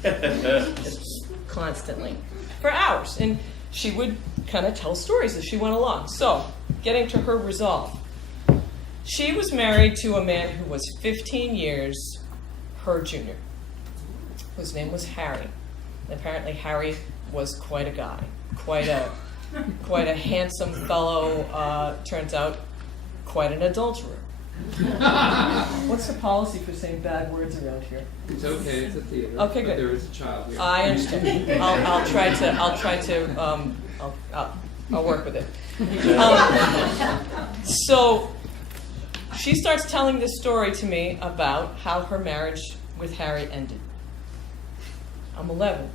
Just constantly for hours. And she would kind of tell stories as she went along. So, getting to her resolve. She was married to a man who was 15 years her junior, whose name was Harry. And apparently Harry was quite a guy, quite a handsome fellow, turns out quite an adulterer. What's the policy for saying bad words around here? It's okay, it's a theater. Okay, good. But there is a child here. I understand. I'll work with it. So she starts telling this story to me about how her marriage with Harry ended. I'm 11.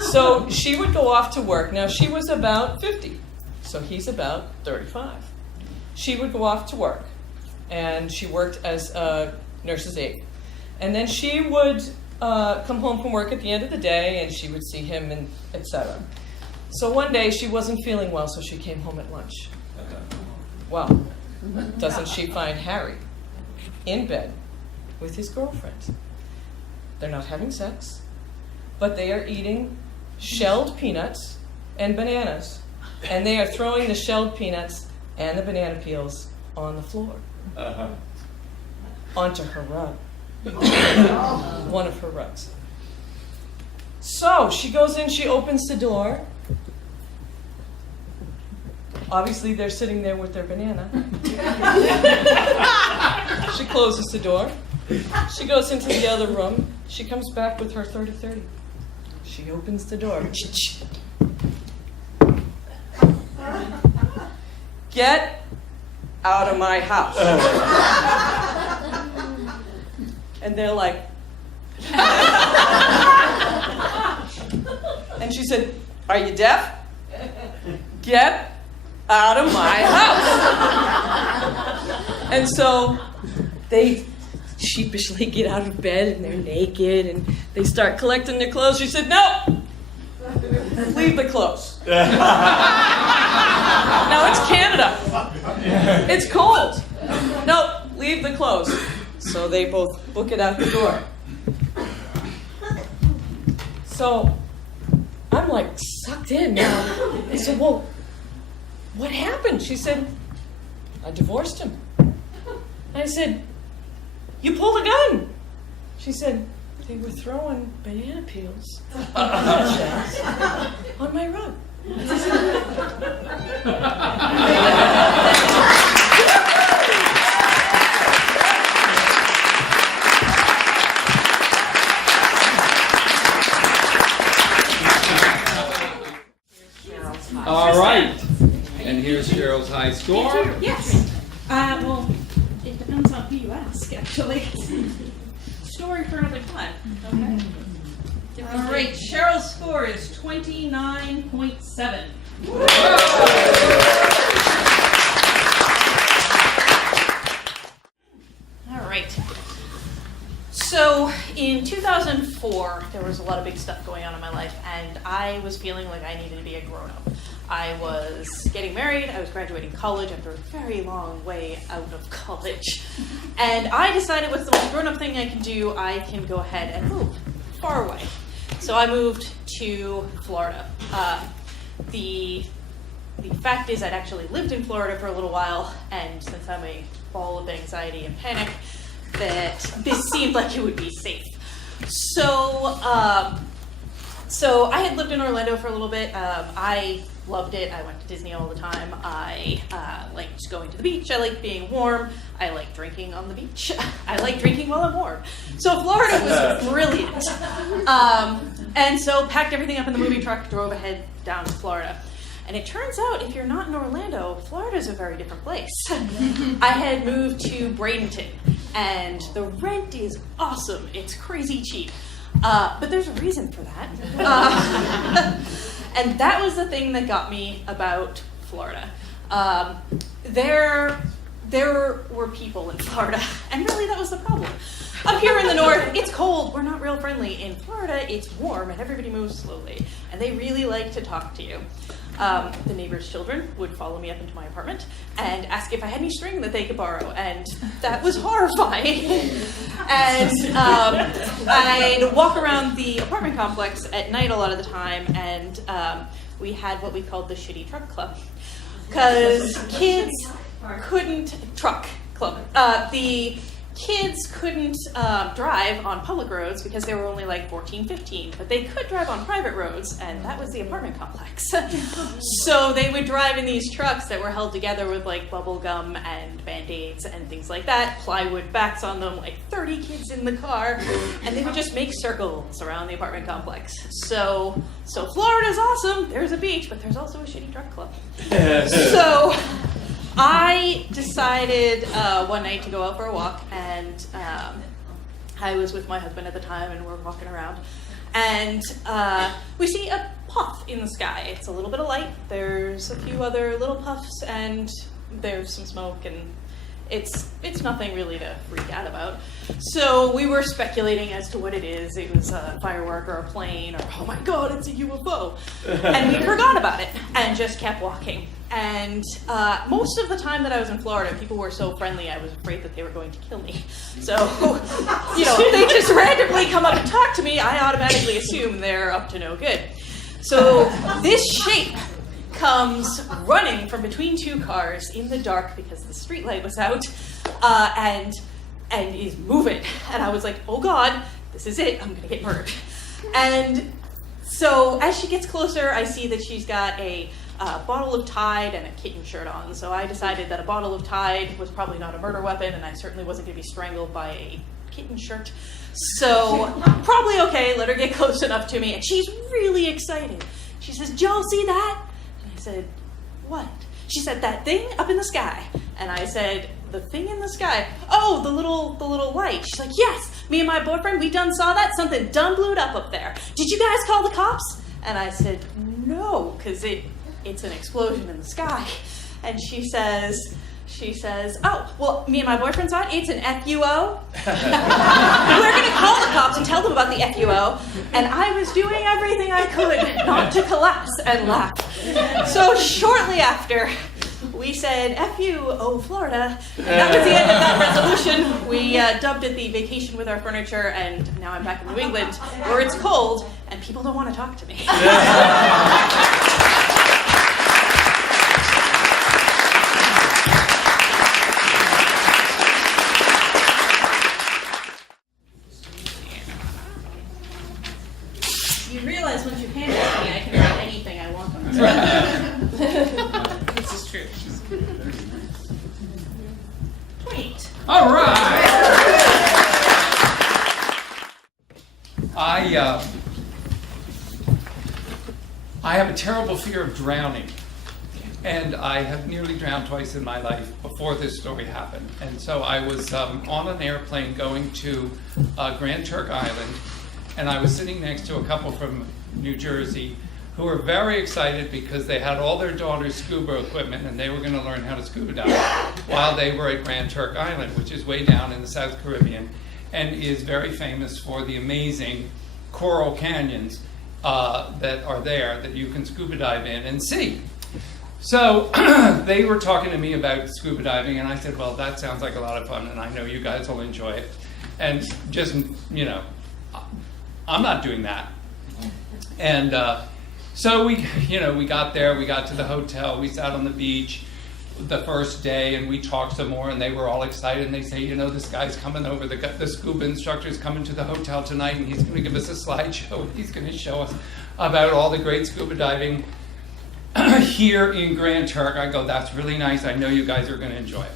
So she would go off to work. Now she was about 50, so he's about 35. She would go off to work, and she worked as a nurse's aide. And then she would come home from work at the end of the day, and she would see him, and etc. So one day she wasn't feeling well, so she came home at lunch. Well, doesn't she find Harry in bed with his girlfriend? They're not having sex, but they are eating shelled peanuts and bananas. And they are throwing the shelled peanuts and the banana peels on the floor. Onto her rug. One of her rugs. So she goes in, she opens the door. Obviously, they're sitting there with their banana. She closes the door. She goes into the other room. She comes back with her 30-30. She opens the door. Get out of my house. And they're like, and she said, are you deaf? Get out of my house. And so they sheepishly get out of bed and they're naked and they start collecting their clothes. She said, no, leave the clothes. Now it's Canada. It's cold. No, leave the clothes. So they both book it out the door. So I'm like sucked in now. I said, well, what happened? She said, I divorced him. And I said, you pulled a gun. She said, they were throwing banana peels on my rug. All right. And here's Cheryl's high score. Yes. Well, it depends on who you ask, actually. Story for another time. Okay. All right. Cheryl's score is 29.7. All right. So in 2004, there was a lot of big stuff going on in my life, and I was feeling like I needed to be a grown-up. I was getting married, I was graduating college after a very long way out of college. And I decided what's the most grown-up thing I can do, I can go ahead and move far away. So I moved to Florida. The fact is I'd actually lived in Florida for a little while, and since I'm a ball of anxiety and panic, that this seemed like it would be safe. So I had lived in Orlando for a little bit. I loved it. I went to Disney all the time. I liked going to the beach. I liked being warm. I liked drinking on the beach. I like drinking while I'm warm. So Florida was brilliant. And so packed everything up in the moving truck, drove ahead down to Florida. And it turns out, if you're not in Orlando, Florida's a very different place. I had moved to Bradenton, and the rent is awesome. It's crazy cheap. But there's a reason for that. And that was the thing that got me about Florida. There were people in Florida, and really that was the problem. Up here in the north, it's cold, we're not real friendly. In Florida, it's warm, and everybody moves slowly, and they really like to talk to you. The neighbors' children would follow me up into my apartment and ask if I had any string that they could borrow, and that was horrifying. And I'd walk around the apartment complex at night a lot of the time, and we had what we called the Shitty Truck Club, because kids couldn't truck club. The kids couldn't drive on public roads because they were only like 14, 15, but they could drive on private roads, and that was the apartment complex. So they would drive in these trucks that were held together with like bubble gum and Band-Aids and things like that, plywood backs on them, like 30 kids in the car, and they would just make circles around the apartment complex. So Florida's awesome, there's a beach, but there's also a shitty truck club. So I decided one night to go out for a walk, and I was with my husband at the time, and we're walking around, and we see a puff in the sky. It's a little bit of light, there's a few other little puffs, and there's some smoke, and it's nothing really to freak out about. So we were speculating as to what it is. It was a firework or a plane, or oh my god, it's a UFO. And we forgot about it and just kept walking. And most of the time that I was in Florida, people were so friendly, I was afraid that they were going to kill me. So, they just randomly come up and talk to me, I automatically assume they're up to no good. So this shape comes running from between two cars in the dark because the street light was out, and is moving. And I was like, oh God, this is it, I'm gonna get murdered. And so as she gets closer, I see that she's got a bottle of Tide and a kitten shirt on. So I decided that a bottle of Tide was probably not a murder weapon, and I certainly wasn't gonna be strangled by a kitten shirt. So probably okay, let her get close enough to me. And she's really excited. She says, "Did y'all see that?" And I said, "What?" She said, "That thing up in the sky." And I said, "The thing in the sky? Oh, the little light." She's like, "Yes, me and my boyfriend, we done saw that. Something done blew up there. Did you guys call the cops?" And I said, "No, because it's an explosion in the sky." And she says, "Oh, well, me and my boyfriend saw it. It's an FUO. We're going to call the cops and tell them about the FUO." And I was doing everything I could not to collapse and laugh. So shortly after, we said, "F you, oh, Florida." And that was the end of that resolution. We dubbed it the Vacation with Our Furniture, and now I'm back in New England, where it's cold, and people don't want to talk to me. You realize once you hand it to me, I can write anything I want on it. This is true. Point. All right. I have a terrible fear of drowning, and I have nearly drowned twice in my life before this story happened. And so I was on an airplane going to Grand Turk Island, and I was sitting next to a couple from New Jersey who were very excited because they had all their daughters' scuba equipment and they were going to learn how to scuba dive while they were at Grand Turk Island, which is way down in the South Caribbean and is very famous for the amazing coral canyons that are there that you can scuba dive in and see. So they were talking to me about scuba diving, and I said, "Well, that sounds like a lot of fun, and I know you guys will enjoy it." And just, I'm not doing that. And so we got there, we got to the hotel, we sat on the beach the first day, and we talked some more, and they were all excited, and they say, "This guy's coming over, the scuba instructor's coming to the hotel tonight, and he's going to give us a slideshow, and he's going to show us about all the great scuba diving here in Grand Turk." I go, "That's really nice, I know you guys are going to enjoy it."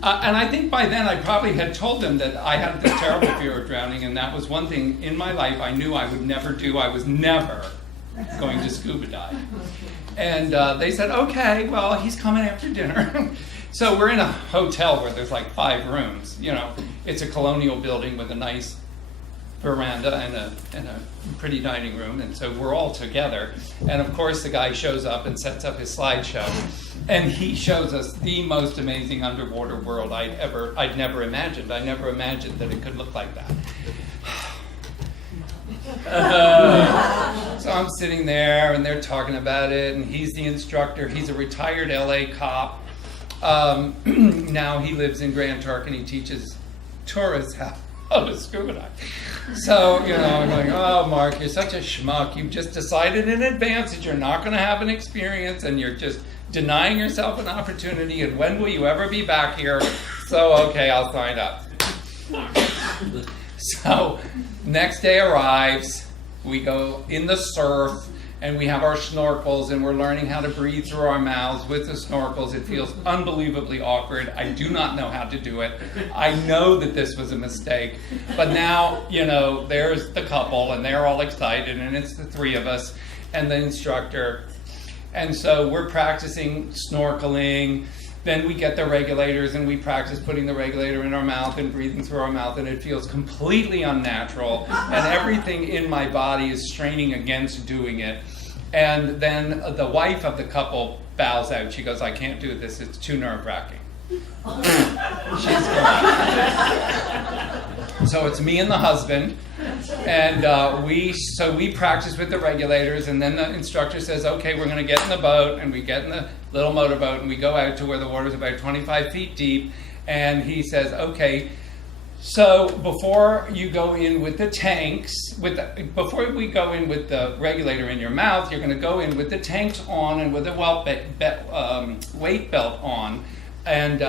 And I think by then I probably had told them that I had this terrible fear of drowning, and that was one thing in my life I knew I would never do. I was never going to scuba dive. And they said, "Okay, well, he's coming after dinner." So we're in a hotel where there's like 5 rooms. It's a colonial building with a nice veranda and a pretty dining room, and so we're all together. And of course the guy shows up and sets up his slideshow, and he shows us the most amazing underwater world I'd never imagined. I never imagined that it could look like that. So I'm sitting there and they're talking about it, and he's the instructor. He's a retired LA cop. Now he lives in Grand Turk and he teaches tourists how to scuba dive. So, I'm like, "Oh, Marc, you're such a schmuck. You've just decided in advance that you're not going to have an experience, and you're just denying yourself an opportunity, and when will you ever be back here? So, okay, I'll sign up." So, next day arrives, we go in the surf, and we have our snorkels, and we're learning how to breathe through our mouths with the snorkels. It feels unbelievably awkward. I do not know how to do it. I know that this was a mistake, but now, there's the couple, and they're all excited, and it's the 3 of us and the instructor. And so we're practicing snorkeling. Then we get the regulators, and we practice putting the regulator in our mouth and breathing through our mouth, and it feels completely unnatural, and everything in my body is straining against doing it. And then the wife of the couple bows out. She goes, "I can't do this. It's too nerve-wracking." She's gone. So it's me and the husband, and we practice with the regulators, and then the instructor says, okay, we're going to get in the boat, and we get in the little motorboat, and we go out to where the water's about 25 feet deep, and he says, okay, so before you go in with the tanks, before we go in with the regulator in your mouth, you're going to go in with the tanks on and with the weight belt on, and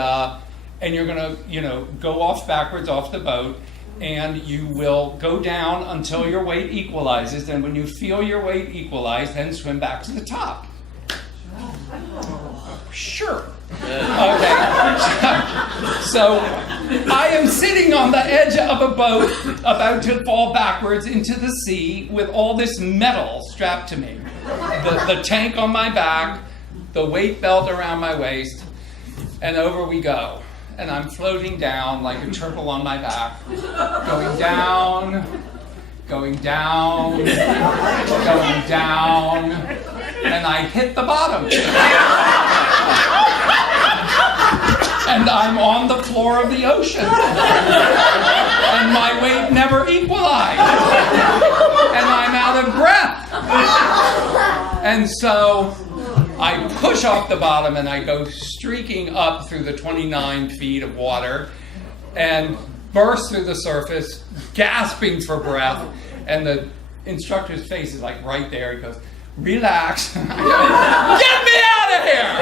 you're going to, go off backwards off the boat, and you will go down until your weight equalizes, and when you feel your weight equalize, then swim back to the top. Sure. Okay. So I am sitting on the edge of a boat about to fall backwards into the sea with all this metal strapped to me. The tank on my back, the weight belt around my waist, and over we go. And I'm floating down like a turtle on my back, going down, going down, going down, and I hit the bottom. And I'm on the floor of the ocean. And my weight never equalized. And I'm out of breath. And so I push off the bottom and I go streaking up through the 29 feet of water and burst through the surface, gasping for breath. And the instructor's face is like right there. He goes, relax. Get me out of here!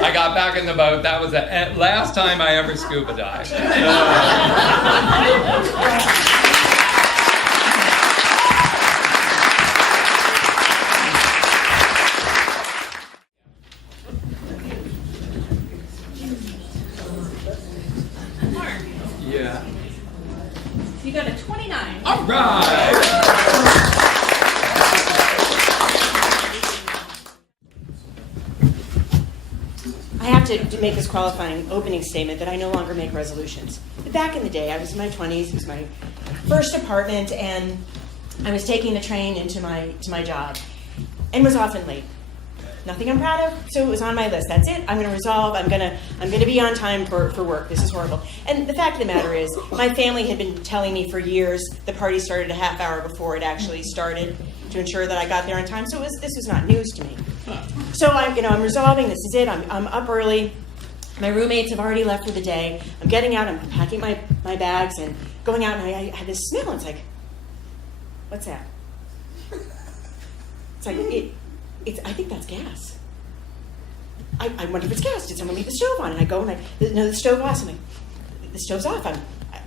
I got back in the boat. That was the last time I ever scuba dived. Yeah. You got a 29. All right. I have to make this qualifying opening statement that I no longer make resolutions. Back in the day, I was in my 20s, it was my first apartment, and I was taking the train into my job, and was often late. Nothing I'm proud of, so it was on my list. That's it. I'm going to resolve. I'm going to be on time for work. This is horrible. And the fact of the matter is, my family had been telling me for years the party started a half hour before it actually started to ensure that I got there on time. So this was not news to me. So I'm resolving. This is it. I'm up early. My roommates have already left for the day. I'm getting out. I'm packing my bags and going out. And I had this smell. And it's like, what's that? It's like I think that's gas. I wonder if it's gas. Did someone leave the stove on? And I go and no, the stove off. I'm like, the stove's off.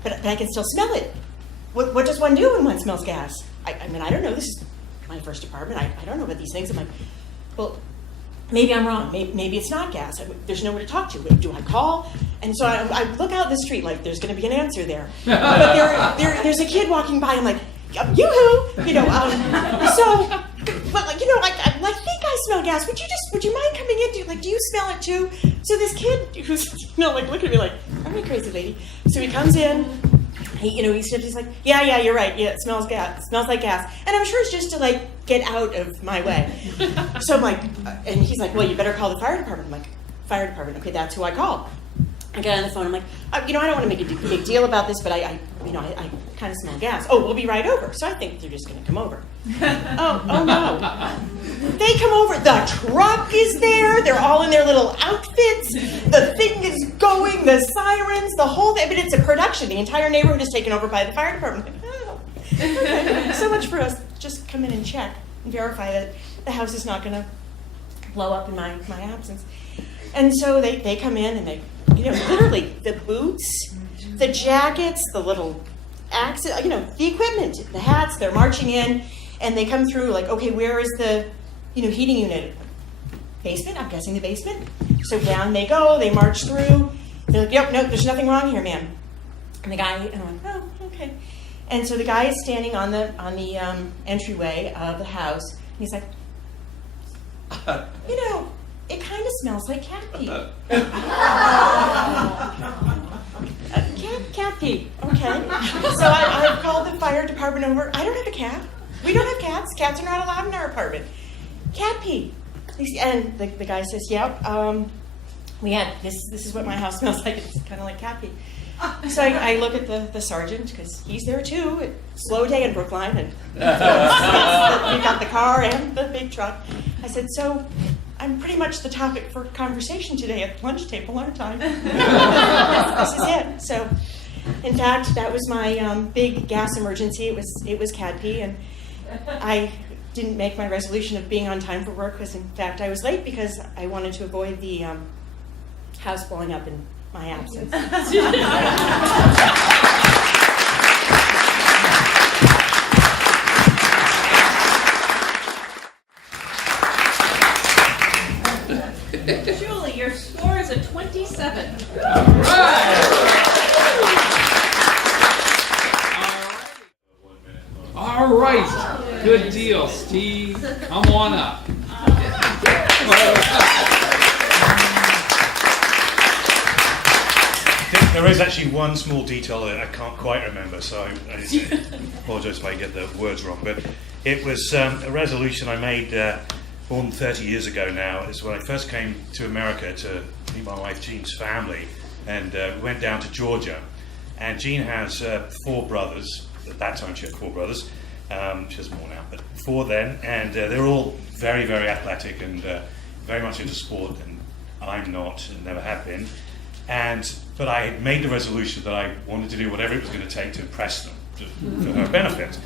But I can still smell it. What does one do when one smells gas? I mean, I don't know. This is my first apartment. I don't know about these things. I'm like, well, maybe I'm wrong. Maybe it's not gas. There's nowhere to talk to. Do I call? And so I look out the street like there's going to be an answer there. But there's a kid walking by. I'm like, yoo-hoo! So, but I think I smell gas. Would you mind coming in? Do you smell it too? So this kid who's looking at me like, are you crazy lady? So he comes in. He's like, yeah, you're right. Yeah, it smells gas. It smells like gas. And I'm sure it's just to get out of my way. So I'm like, and he's like, well, you better call the fire department. I'm like, fire department. Okay, that's who I call. I get on the phone. I'm like, I don't want to make a big deal about this, but I kind of smell gas. Oh, we'll be right over. So I think they're just going to come over. Oh no. They come over. The truck is there. They're all in their little outfits. The thing is going. The sirens. The whole thing. I mean, it's a production. The entire neighborhood is taken over by the fire department. Like, oh, okay. So much for us. Just come in and check and verify that the house is not going to blow up in my absence. And so they come in and they, literally the boots, the jackets, the little axes, the equipment, the hats. They're marching in, and they come through like, okay, where is the, heating unit? Basement? I'm guessing the basement. So down they go. They march through. They're like, yep, no, there's nothing wrong here, ma'am. And the guy, and I'm like, oh, okay. And so the guy is standing on the entryway of the house. And he's like, it kind of smells like cat pee. Cat pee. Okay. So I called the fire department over. I don't have a cat. We don't have cats. Cats are not allowed in our apartment. Cat pee. And the guy says, yep. We had this is what my house smells like. It's kind of like cat pee. So I look at the sergeant, because he's there too. It's slow day in Brookline, and we got the car and the big truck. I said, so I'm pretty much the topic for conversation today at lunch table, aren't I? This is it. So, in fact, that was my big gas emergency. It was CADP, and I didn't make my resolution of being on time for work, because in fact I was late because I wanted to avoid the house blowing up in my absence. Julie, your score is a 27. All right. Good deal, Steve. Come on up. There is actually one small detail that I can't quite remember, so I apologise if I get the words wrong. But it was a resolution I made more than 30 years ago now. It's when I first came to America to meet my wife Jean's family, and we went down to Georgia. And Jean has 4 brothers. At that time she had 4 brothers. She has more now, but 4 then. And they're all very, very athletic and very much into sport, and I'm not and never have been. But I had made the resolution that I wanted to do whatever it was going to take to impress them for her benefit.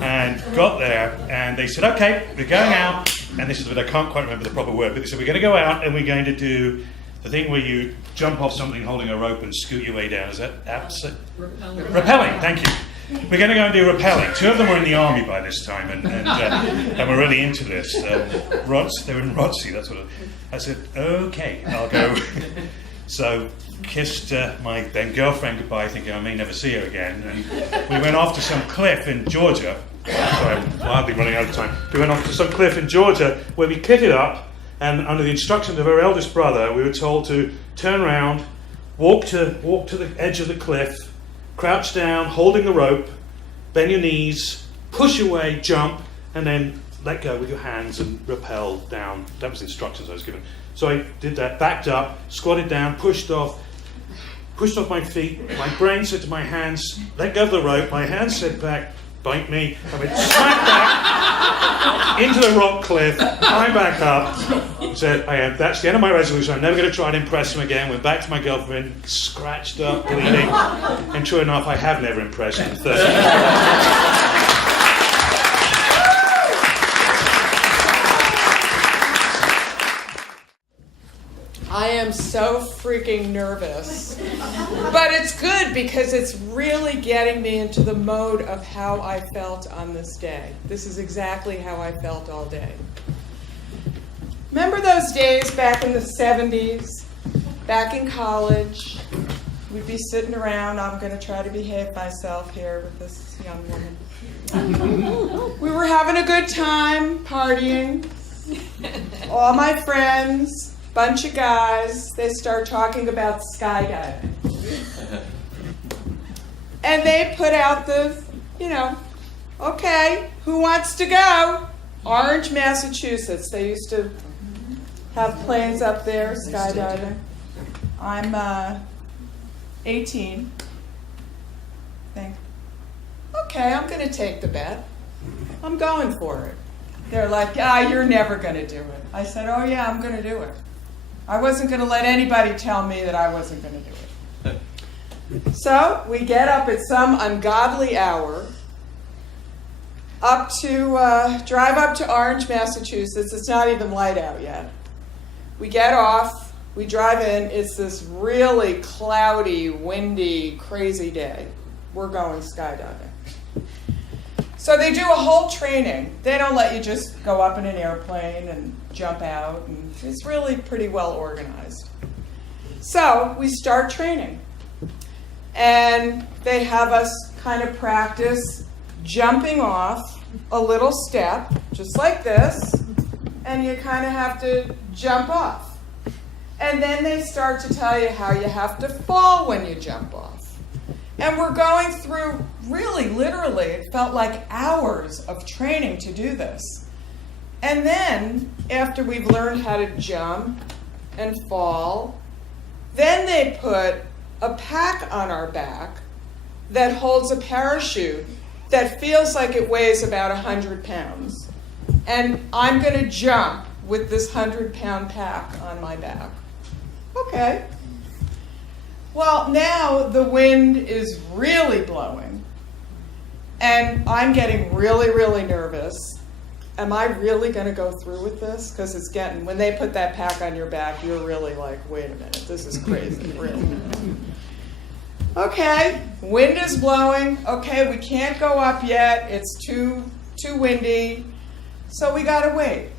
And got there, and they said, okay, we're going out, and this is what I can't quite remember the proper word, but they said, we're going to go out and we're going to do the thing where you jump off something holding a rope and scoot your way down. Is that rappelling? Thank you. We're going to go and do rappelling. 2 of them were in the army by this time, and we're really into this. They were in ROTC, that's what I said, okay, I'll go. So kissed my then girlfriend goodbye, thinking I may never see her again. And we went off to some cliff in Georgia. Sorry, I'm wildly running out of time. We went off to some cliff in Georgia where we kitted up, and under the instructions of her eldest brother, we were told to turn around, walk to the edge of the cliff, crouch down, holding the rope, bend your knees, push away, jump, and then let go with your hands and rappel down. That was the instructions I was given. So I did that, backed up, squatted down, pushed off my feet. My brain said to my hands, let go of the rope. My hands said back, bite me. I went smack back into the rock cliff, climbed back up, said, that's the end of my resolution. I'm never going to try and impress him again. Went back to my girlfriend, scratched up, bleeding. And true enough, I have never impressed him in 30 years. I am so freaking nervous, but it's good because it's really getting me into the mode of how I felt on this day. This is exactly how I felt all day. Remember those days back in the 70s, back in college? We'd be sitting around. I'm going to try to behave myself here with this young woman. We were having a good time, partying. All my friends, bunch of guys, they start talking about skydiving. And they put out the, okay, who wants to go? Orange, Massachusetts. They used to have planes up there, skydiving. I'm 18. Okay, I'm going to take the bet. I'm going for it. They're like, you're never going to do it. I said, oh yeah, I'm going to do it. I wasn't going to let anybody tell me that I wasn't going to do it. So we get up at some ungodly hour, drive up to Orange, Massachusetts. It's not even light out yet. We get off, we drive in. It's this really cloudy, windy, crazy day. We're going skydiving. So they do a whole training. They don't let you just go up in an airplane and jump out, and it's really pretty well organized. So we start training, and they have us kind of practice jumping off a little step, just like this, and you kind of have to jump off. And then they start to tell you how you have to fall when you jump off. And we're going through, really, literally, it felt like hours of training to do this. And then, after we've learned how to jump and fall, then they put a pack on our back that holds a parachute that feels like it weighs about 100 pounds. And I'm going to jump with this 100-pound pack on my back. Okay. Well, now the wind is really blowing. And I'm getting really, really nervous. Am I really going to go through with this? Because it's getting, when they put that pack on your back, you're really like, wait a minute, this is crazy, really. Okay, wind is blowing. Okay, we can't go up yet. It's too windy. So we got to wait.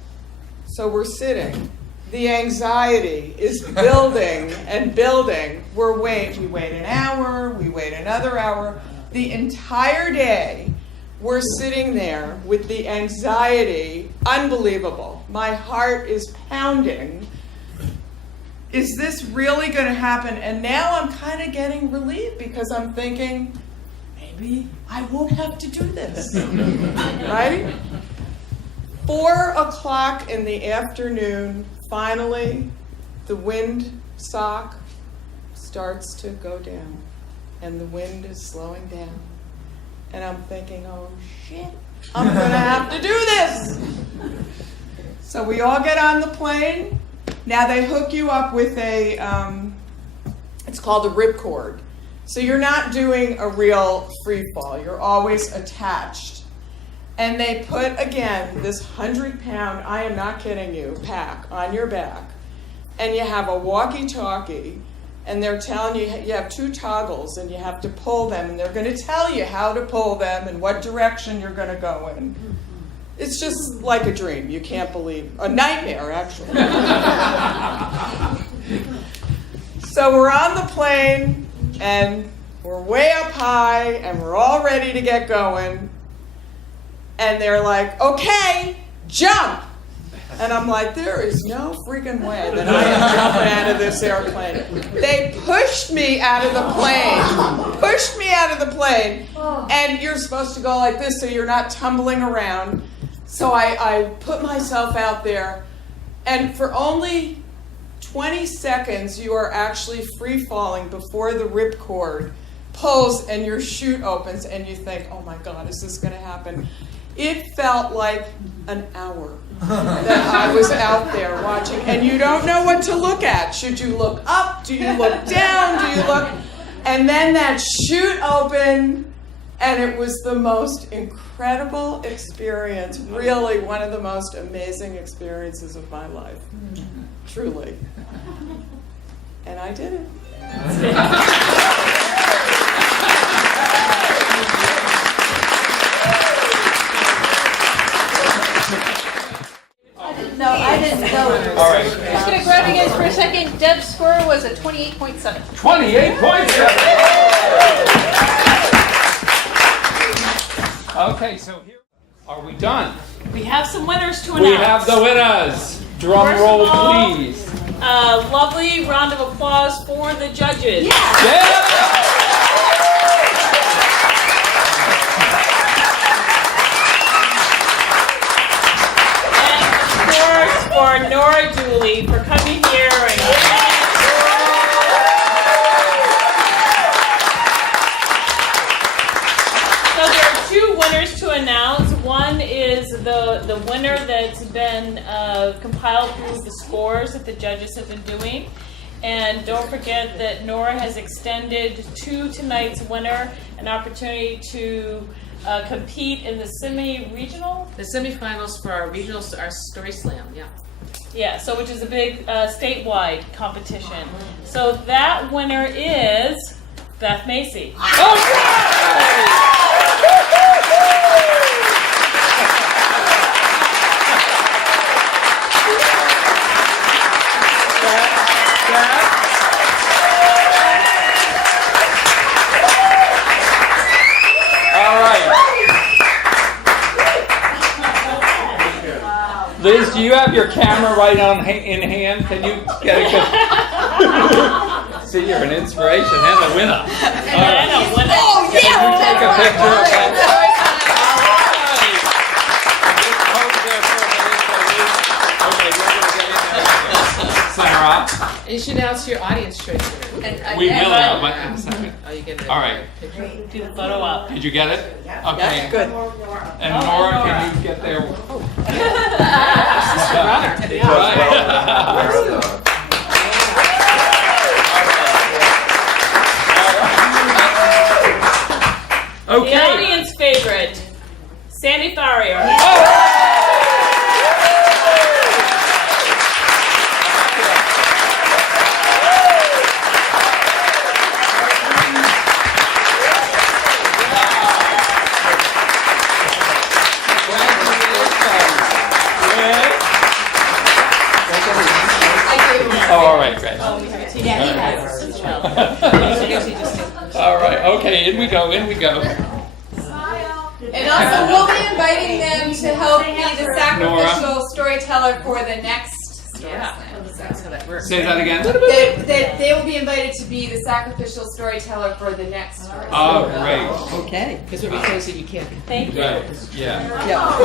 So we're sitting. The anxiety is building and building. We wait an hour, we wait another hour. The entire day, we're sitting there with the anxiety, unbelievable. My heart is pounding. Is this really going to happen? And now I'm kind of getting relieved because I'm thinking, maybe I won't have to do this, right? 4 o'clock in the afternoon, finally, the wind sock starts to go down, and the wind is slowing down. And I'm thinking, oh shit, I'm going to have to do this. So we all get on the plane. Now they hook you up with a, it's called a ripcord. So you're not doing a real free fall. You're always attached. And they put, again, this 100-pound, I am not kidding you, pack on your back. And you have a walkie-talkie. And they're telling you, you have 2 toggles and you have to pull them. And they're going to tell you how to pull them and what direction you're going to go in. It's just like a dream. You can't believe. A nightmare, actually. So we're on the plane, and we're way up high, and we're all ready to get going. And they're like, okay, jump. And I'm like, there is no freaking way that I am jumping out of this airplane. They pushed me out of the plane. And you're supposed to go like this so you're not tumbling around. So I put myself out there, and for only 20 seconds, you are actually free falling before the ripcord pulls and your chute opens, and you think, oh my God, is this going to happen? It felt like an hour that I was out there watching, and you don't know what to look at. Should you look up? Do you look down? Do you look? And then that chute opened. And it was the most incredible experience, really one of the most amazing experiences of my life, truly. And I did it. No, I didn't go. All right. Just going to grab you guys for a second. Deb's score was a 28.7. 28.7! Okay, so here, are we done? We have some winners to announce. We have the winners. Drum First roll, of all, please. Lovely round of applause for the judges. Yeah. For Nora Dooley for coming here and so there are 2 winners to announce. One is the winner that's been compiled through the scores that the judges have been doing. And don't forget that Nora has extended to tonight's winner an opportunity to compete in the semi-regional? The semifinals for our regional, our story slam, yeah. Yeah, so which is a big statewide competition. So that winner is Beth Macy. Liz, do you have your camera right in hand? Can you get a good... See, you're an inspiration and a winner. And a winner. Oh, yeah! Can you take a picture of that? Okay, we're going to get in there. Sara. You should announce your audience choice winner. We will now, but in a second. Oh, you get it. All right. Do the photo up. Did you get it? Okay. Good. And Nora, can you get there? Okay. The audience favorite, Sandy Farrier. Oh, all right, great. Yeah, he has as well. All right, okay, in we go, in we go. And also, we'll be inviting them to help be the sacrificial Nora. storyteller for the next story slam. That's how that works. Say that again. They will be invited to be the sacrificial storyteller for the next story. Oh, great. Okay. Because when we close it, you can't. Thank you. Right, yeah. Yeah.